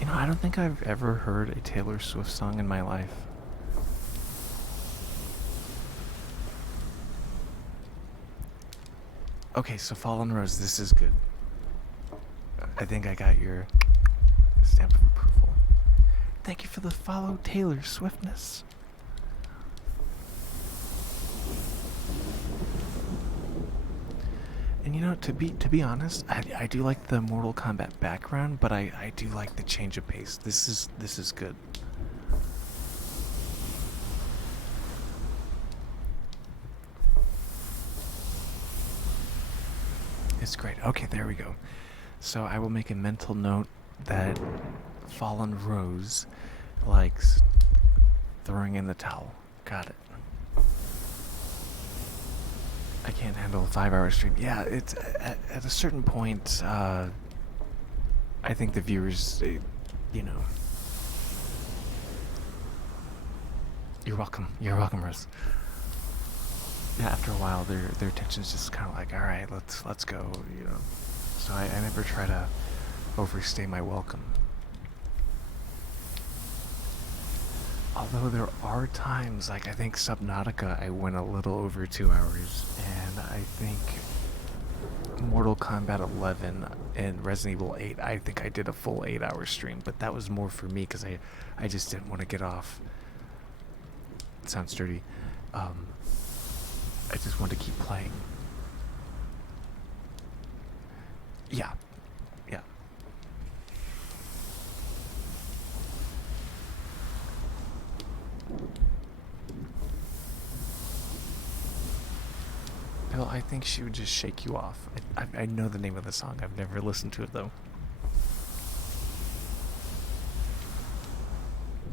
You know, I don't think I've ever heard a Taylor Swift song in my life. Okay, so Fallen Rose, this is good. I think I got your stamp of approval. Thank you for the follow, Taylor Swiftness. And you know, to be honest, I do like the Mortal Kombat background, but I do like the change of pace. This is good. It's great. Okay, there we go. So I will make a mental note that Fallen Rose likes throwing in the towel. Got it. I can't handle a 5-hour stream. Yeah, it's at a certain point. I think the viewers, you know. You're welcome. You're welcome, Rose. Yeah, after a while, their attention's just kind of like, all right, let's go. You know. So I never try to overstay my welcome. Although there are times, like I think Subnautica, I went a little over 2 hours, and I think Mortal Kombat 11 and Resident Evil 8, I think I did a full 8-hour stream, but that was more for me because I just didn't want to get off. It sounds dirty. I just wanted to keep playing. Yeah. Yeah. Bill, I think she would just shake you off. I know the name of the song. I've never listened to it though.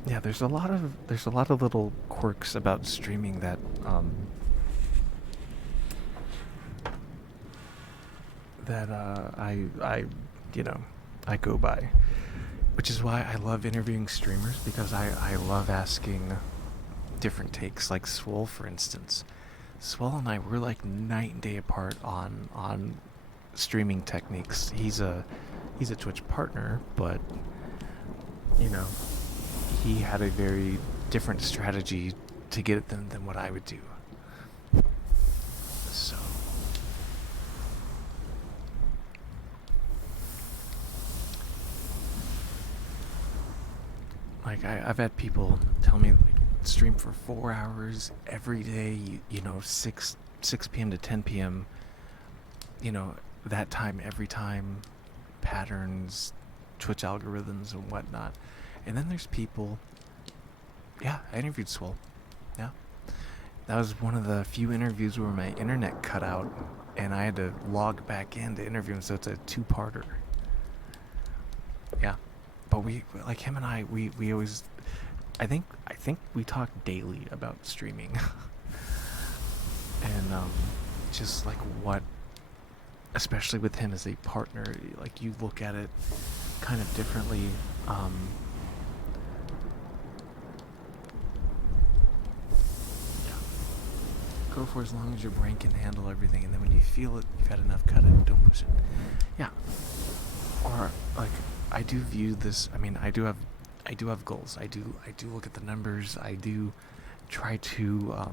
Yeah, there's a lot of little quirks about streaming that I you know, I go by. Which is why I love interviewing streamers, because I love asking different takes, like Swole, for instance. Swole and I, we're like night and day apart on streaming techniques. He's a Twitch partner, but you know, he had a very different strategy to get it than what I would do. So like I've had people tell me, like, stream for 4 hours every day, you know, 6 p.m. to 10 p.m. You know, that time every time, patterns, Twitch algorithms and whatnot. And then there's people. Yeah, I interviewed Swole. Yeah, that was one of the few interviews where my internet cut out, and I had to log back in to interview him, so it's a two-parter. Yeah, but we like him and we always. I think we talk daily about streaming, and just like what, especially with him as a partner, like you look at it kind of differently. Yeah, go for as long as your brain can handle everything, and then when you feel it, you've had enough, cut it. Don't push it. Yeah, or like I do view this. I mean, I do have goals. I do look at the numbers. I do try to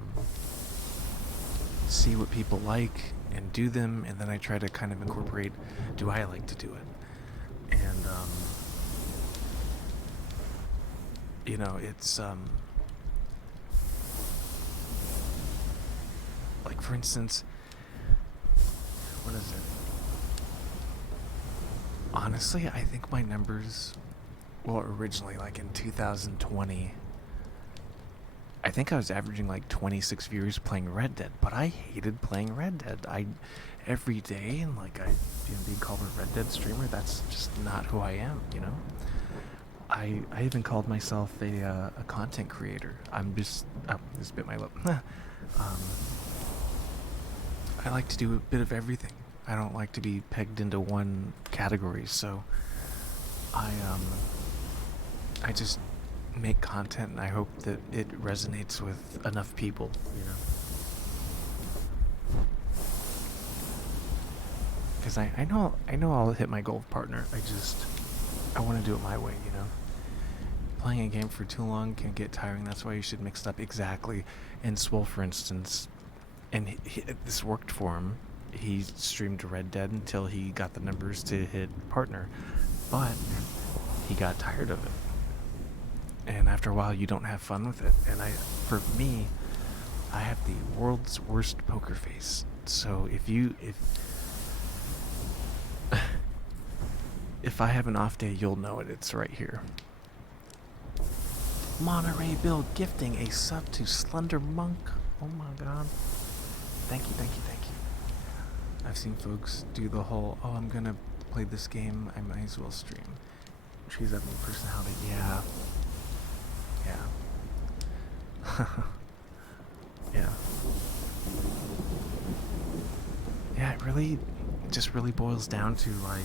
see what people like and do them, and then I try to kind of incorporate, do I like to do it? And it's like, for instance, what is it? Honestly, I think my numbers, well, originally, like in 2020, I think I was averaging like 26 viewers playing Red Dead, but I hated playing Red Dead. Every day, and like being called a Red Dead streamer, that's just not who I am, I even called myself a content creator. I'm just, this bit my lip. I like to do a bit of everything. I don't like to be pegged into one category, so I just make content, and I hope that it resonates with enough people, Because I know I'll hit my goal partner. I want to do it my way, Playing a game for too long can get tiring. That's why you should mix it up. Exactly. And Swole, for instance, and this worked for him. He streamed Red Dead until he got the numbers to hit partner, but he got tired of it. And after a while, you don't have fun with it. And for me, I have the world's worst poker face. So if I have an off day, you'll know it. It's right here. Monterey Bill gifting a sub to Slender Monk. Oh my god. Thank you. I've seen folks do the whole, I'm gonna play this game, I might as well stream. She's having personality. Yeah. Yeah, it just really boils down to, like,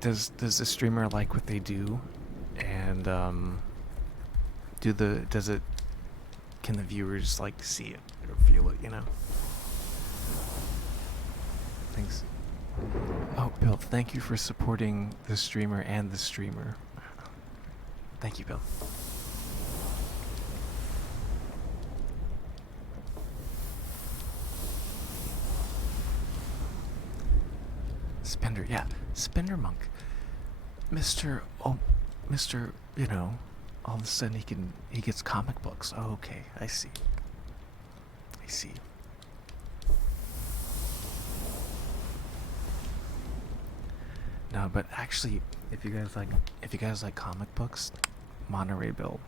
does the streamer like what they do, and can the viewers like see it or feel it, Thanks. Oh, Bill, thank you for supporting the streamer and the streamer. Thank you, Bill. Spender, yeah. Spender Monk. Mr. all of a sudden he gets comic books. Oh, okay, I see. No, but actually, if you guys like comic books, Monterey Bill,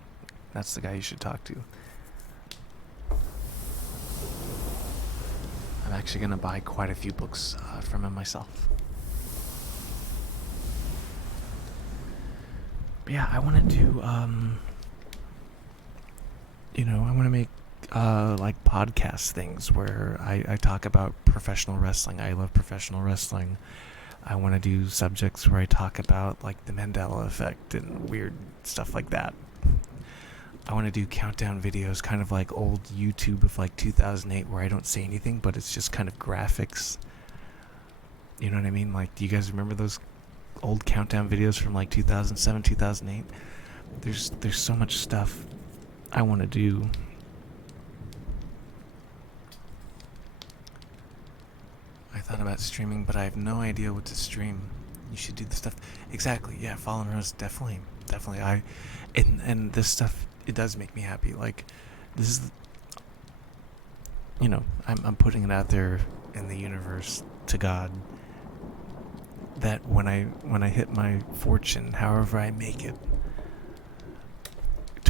that's the guy you should talk to. I'm actually gonna buy quite a few books from him myself. But yeah, I want to do I want to make like podcast things where I talk about professional wrestling. I love professional wrestling. I want to do subjects where I talk about like the Mandela effect and weird stuff like that. I want to do countdown videos, kind of like old YouTube of like 2008, where I don't say anything, but it's just kind of graphics. You know what I mean? Like, do you guys remember those old countdown videos from like 2007, 2008? There's so much stuff I want to do. I thought about streaming, but I have no idea what to stream. You should do the stuff. Exactly, yeah, Fallen Rose, definitely. And this stuff, it does make me happy. Like, this is, I'm putting it out there in the universe to God that when I hit my fortune, however I make it,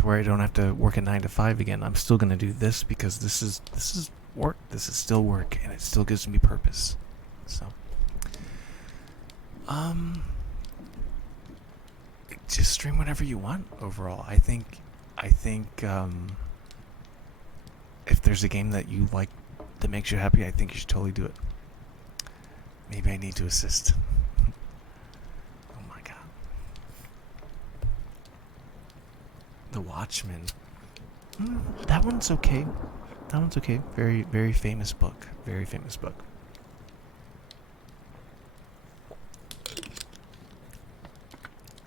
to where I don't have to work a 9 to 5 again. I'm still gonna do this because this is work. This is still work, and it still gives me purpose. So, just stream whatever you want. Overall, I think, if there's a game that you like that makes you happy, I think you should totally do it. Maybe I need to assist. Oh my god. The Watchmen. That one's okay. That one's okay. Very, very famous book. Very famous book.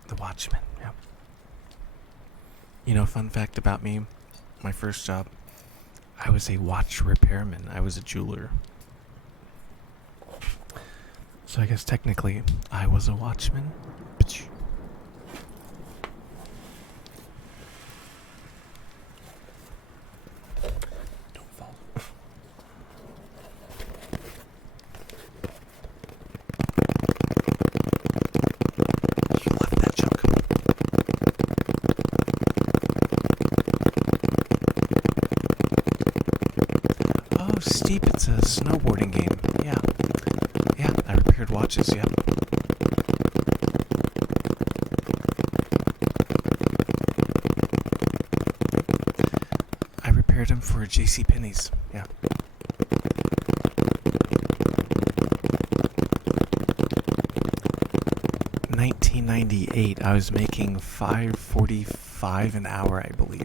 The Watchmen, yeah. You know, fun fact about me, my first job, I was a watch repairman. I was a jeweler. So I guess technically I was a watchman. Don't fall. You left that joke. Oh, Steep, it's a snowboarding game. Yeah. Yeah, I repaired watches, yeah. I repaired them for JCPenney's, yeah. $19.98, I was making $5.45 an hour, I believe.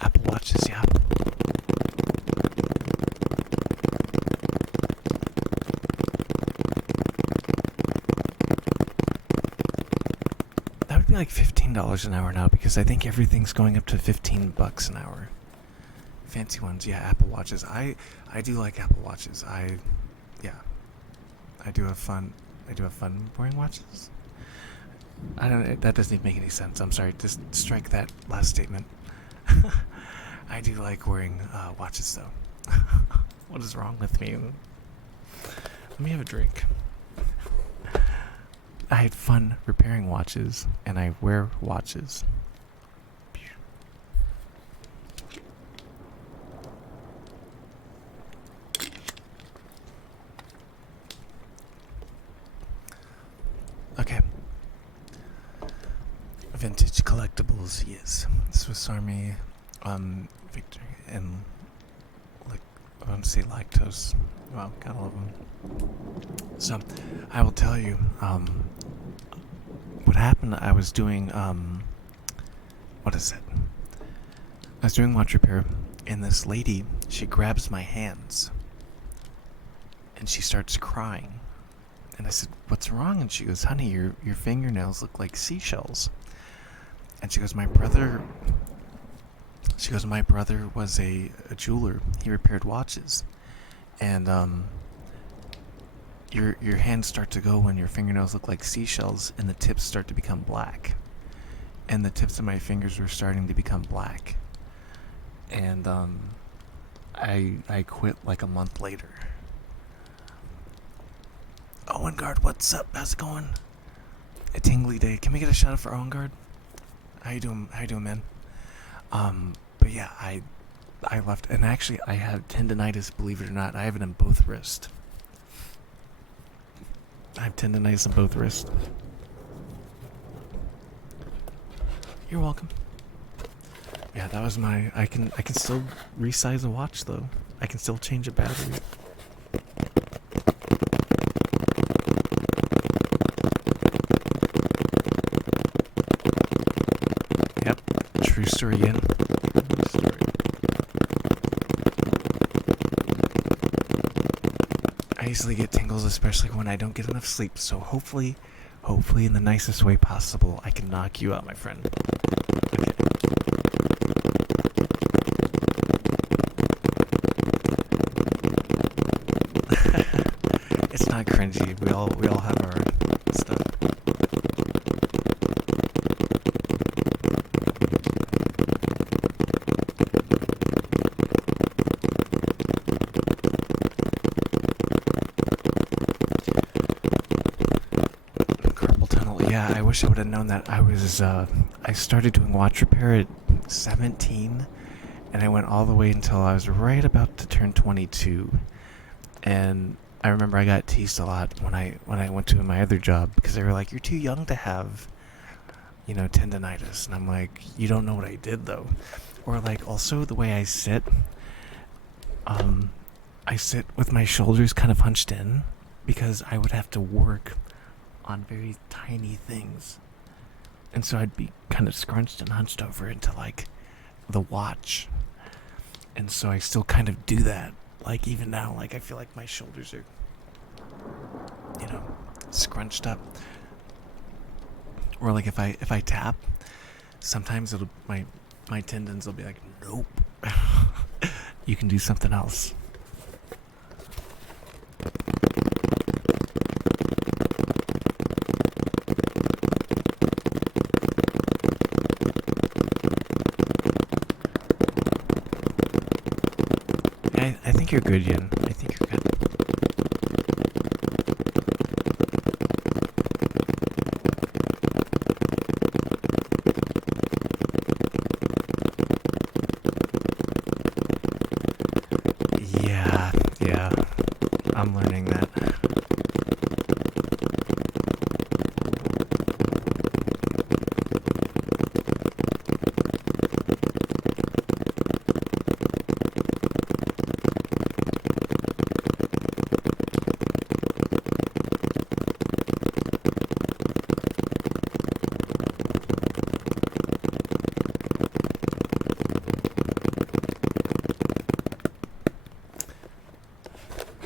Apple Watches, yeah. That would be like $15 an hour now because I think everything's going up to $15 an hour. Fancy ones, yeah. Apple Watches. I do like Apple Watches. I do have fun wearing watches. I don't. That doesn't even make any sense. I'm sorry. Just strike that last statement. I do like wearing watches, though. What is wrong with me? Let me have a drink. I had fun repairing watches, and I wear watches. Okay. Vintage collectibles, yes. Swiss Army, Victory, and I want to say lactose. Wow, gotta love them. So, I will tell you, what happened. I was doing, what is it? I was doing watch repair, and this lady, she grabs my hands, and she starts crying. And I said, "What's wrong?" And she goes, "Honey, your fingernails look like seashells." And she goes, my brother was a jeweler. He repaired watches. And your hands start to go when your fingernails look like seashells and the tips start to become black. And the tips of my fingers were starting to become black. And I quit like a month later. Owengard, what's up? How's it going? A tingly day. Can we get a shout out for Owengard? How you doing, man? But yeah, I left, and actually I have tendonitis, believe it or not. I have it in both wrists. I have tendonitis in both wrists. You're welcome. Yeah, that was my, I can still resize a watch though. I can still change a battery. Yep, true story again. I easily get tingles, especially when I don't get enough sleep, so hopefully in the nicest way possible, I can knock you out, my friend. Okay. we all have our stuff. Carpal tunnel. Yeah, I wish I would have known that. I started doing watch repair at 17, and I went all the way until I was right about to turn 22. And I remember I got teased a lot when I went to my other job because they were like, "You're too young to have, tendonitis," and I'm like, "You don't know what I did though." Or like also the way I sit with my shoulders kind of hunched in because I would have to work on very tiny things, and so I'd be kind of scrunched and hunched over into like the watch, and so I still kind of do that. Like even now, like I feel like my shoulders are, scrunched up. Or like if I tap, sometimes my tendons will be like, "Nope, you can do something else." I think you're good, Yin. I think you're good. Yeah, I'm learning that.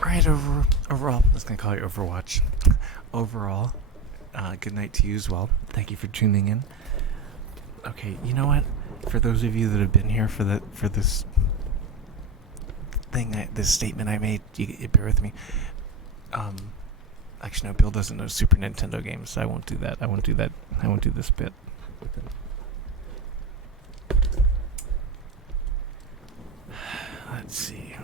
Alright, overall, I was going to call you Overwatch. Overall, good night to you as well. Thank you for tuning in. Okay, you know what? For those of you that have been here for this thing, this statement I made, you bear with me. Actually, no, Bill doesn't know Super Nintendo games, so I won't do that. I won't do this bit. Let's see.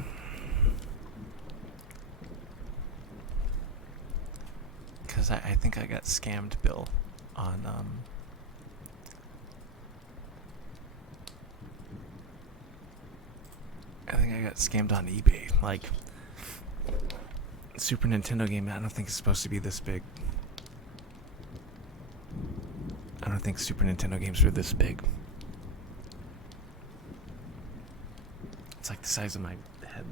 Because I think I got scammed, Bill, on I think I got scammed on eBay. Like, Super Nintendo game, I don't think it's supposed to be this big. I don't think Super Nintendo games are this big. It's like the size of my head.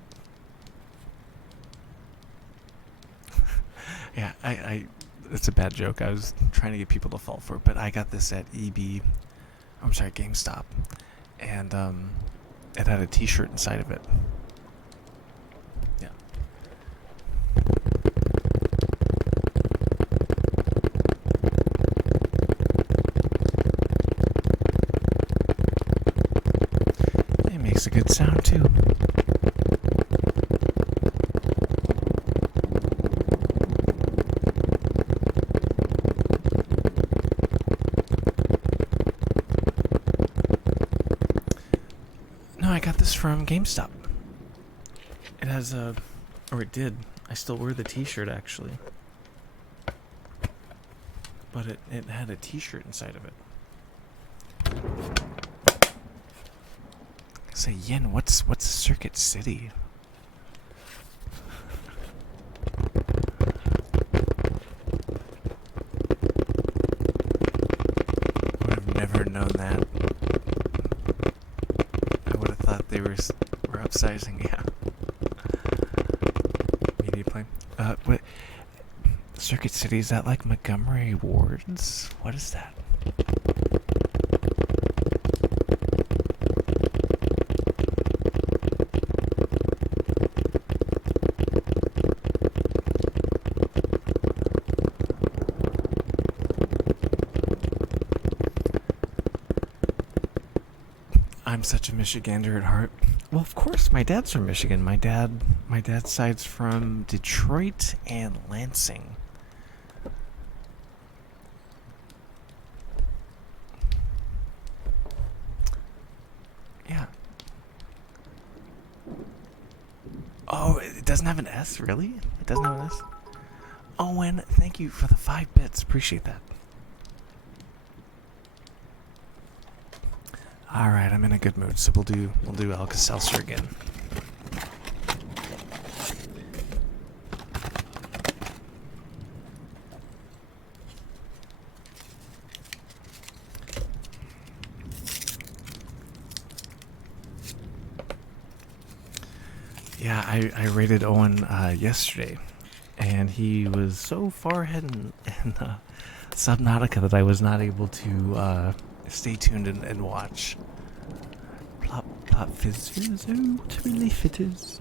Yeah, I it's a bad joke. I was trying to get people to fall for it, but I got this at GameStop, and it had a T-shirt inside of it. Yeah. It makes a good sound too. I got this from GameStop. It has or it did. I still wear the T-shirt actually, but it had a T-shirt inside of it. Say, Yin, what's Circuit City? I would have never known that. They were upsizing, yeah. Media play. What? Circuit City, is that like Montgomery Wards? What is that? I'm such a Michigander at heart. Well, of course, my dad's from Michigan. My dad's side's from Detroit and Lansing. doesn't have an S, really? It doesn't have an S? Owen, thank you for the 5 bits. Appreciate that. Alright, I'm in a good mood, so we'll do Alka-Seltzer again. Yeah, I rated Owen yesterday, and he was so far ahead in Subnautica that I was not able to stay tuned and watch. Plop, plop, fizz, fizz, oh, what a relief it is.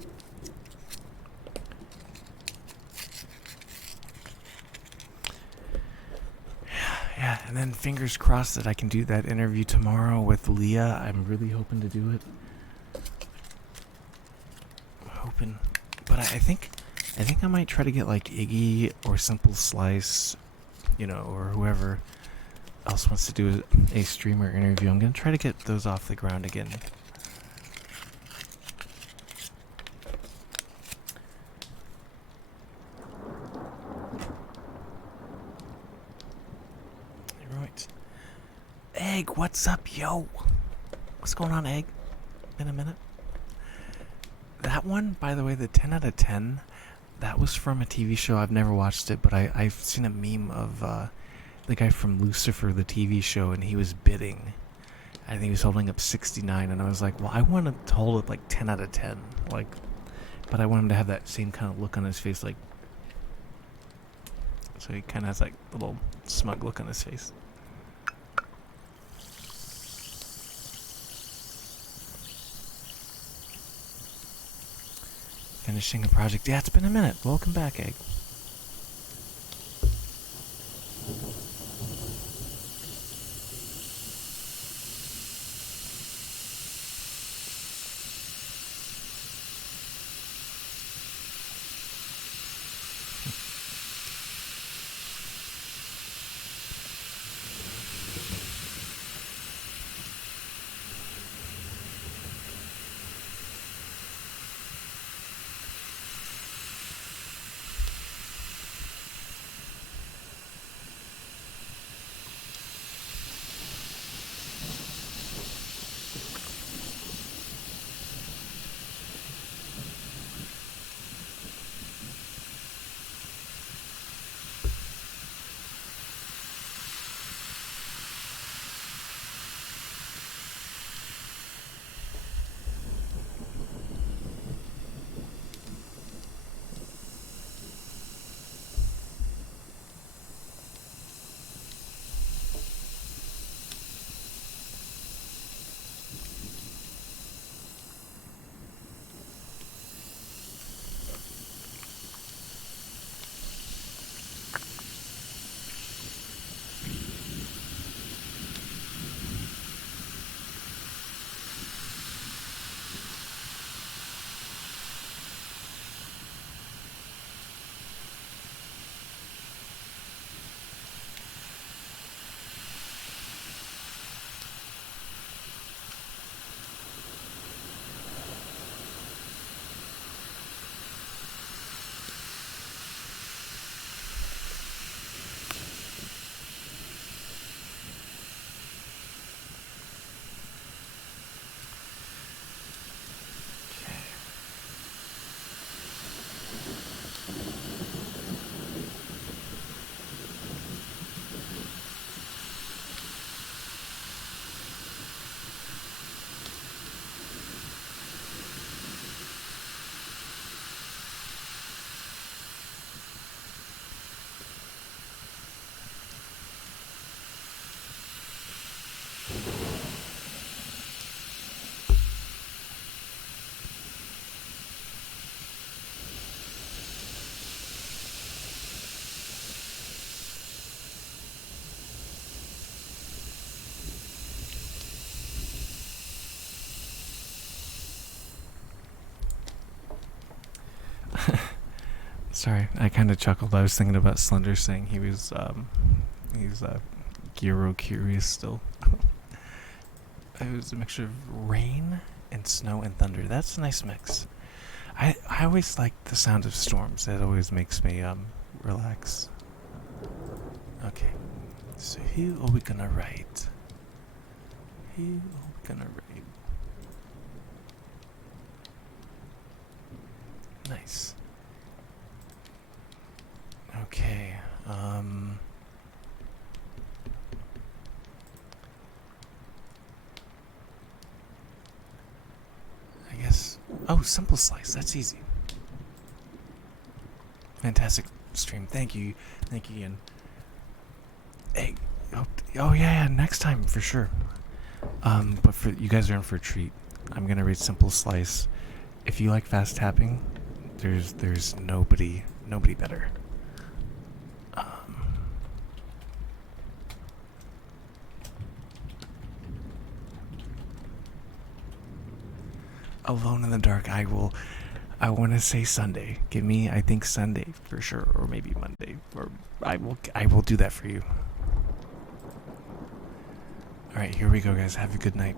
Yeah, and then fingers crossed that I can do that interview tomorrow with Leah. I'm really hoping to do it. But I think I might try to get like Iggy or Simple Slice, or whoever else wants to do a streamer interview. I'm gonna try to get those off the ground again. Right. Egg, what's up, yo? What's going on, Egg? Been a minute. That one, by the way, the 10 out of 10, that was from a TV show. I've never watched it, but I've seen a meme of the guy from Lucifer, the TV show, and he was bidding. I think he was holding up 69, and I was like, well, I want to hold it like 10 out of 10. But I want him to have that same kind of look on his face, like, so he kind of has like a little smug look on his face. Finishing a project. Yeah, it's been a minute. Welcome back, Egg. Sorry, I kind of chuckled. I was thinking about Slender saying he's Gyro curious still. It was a mixture of rain and snow and thunder. That's a nice mix. I always like the sound of storms. That always makes me relax. Okay. So who are we gonna write? Who are we gonna write? Nice. Okay. I guess. Oh, simple slice. That's easy. Fantastic stream. Thank you, Ian. Hey. Oh yeah. Next time for sure. But for you guys are in for a treat. I'm gonna read simple slice. If you like fast tapping, there's nobody better. Alone in the Dark. I want to say Sunday. Give me, I think Sunday for sure, or maybe Monday. Or I will do that for you. All right, here we go, guys. Have a good night.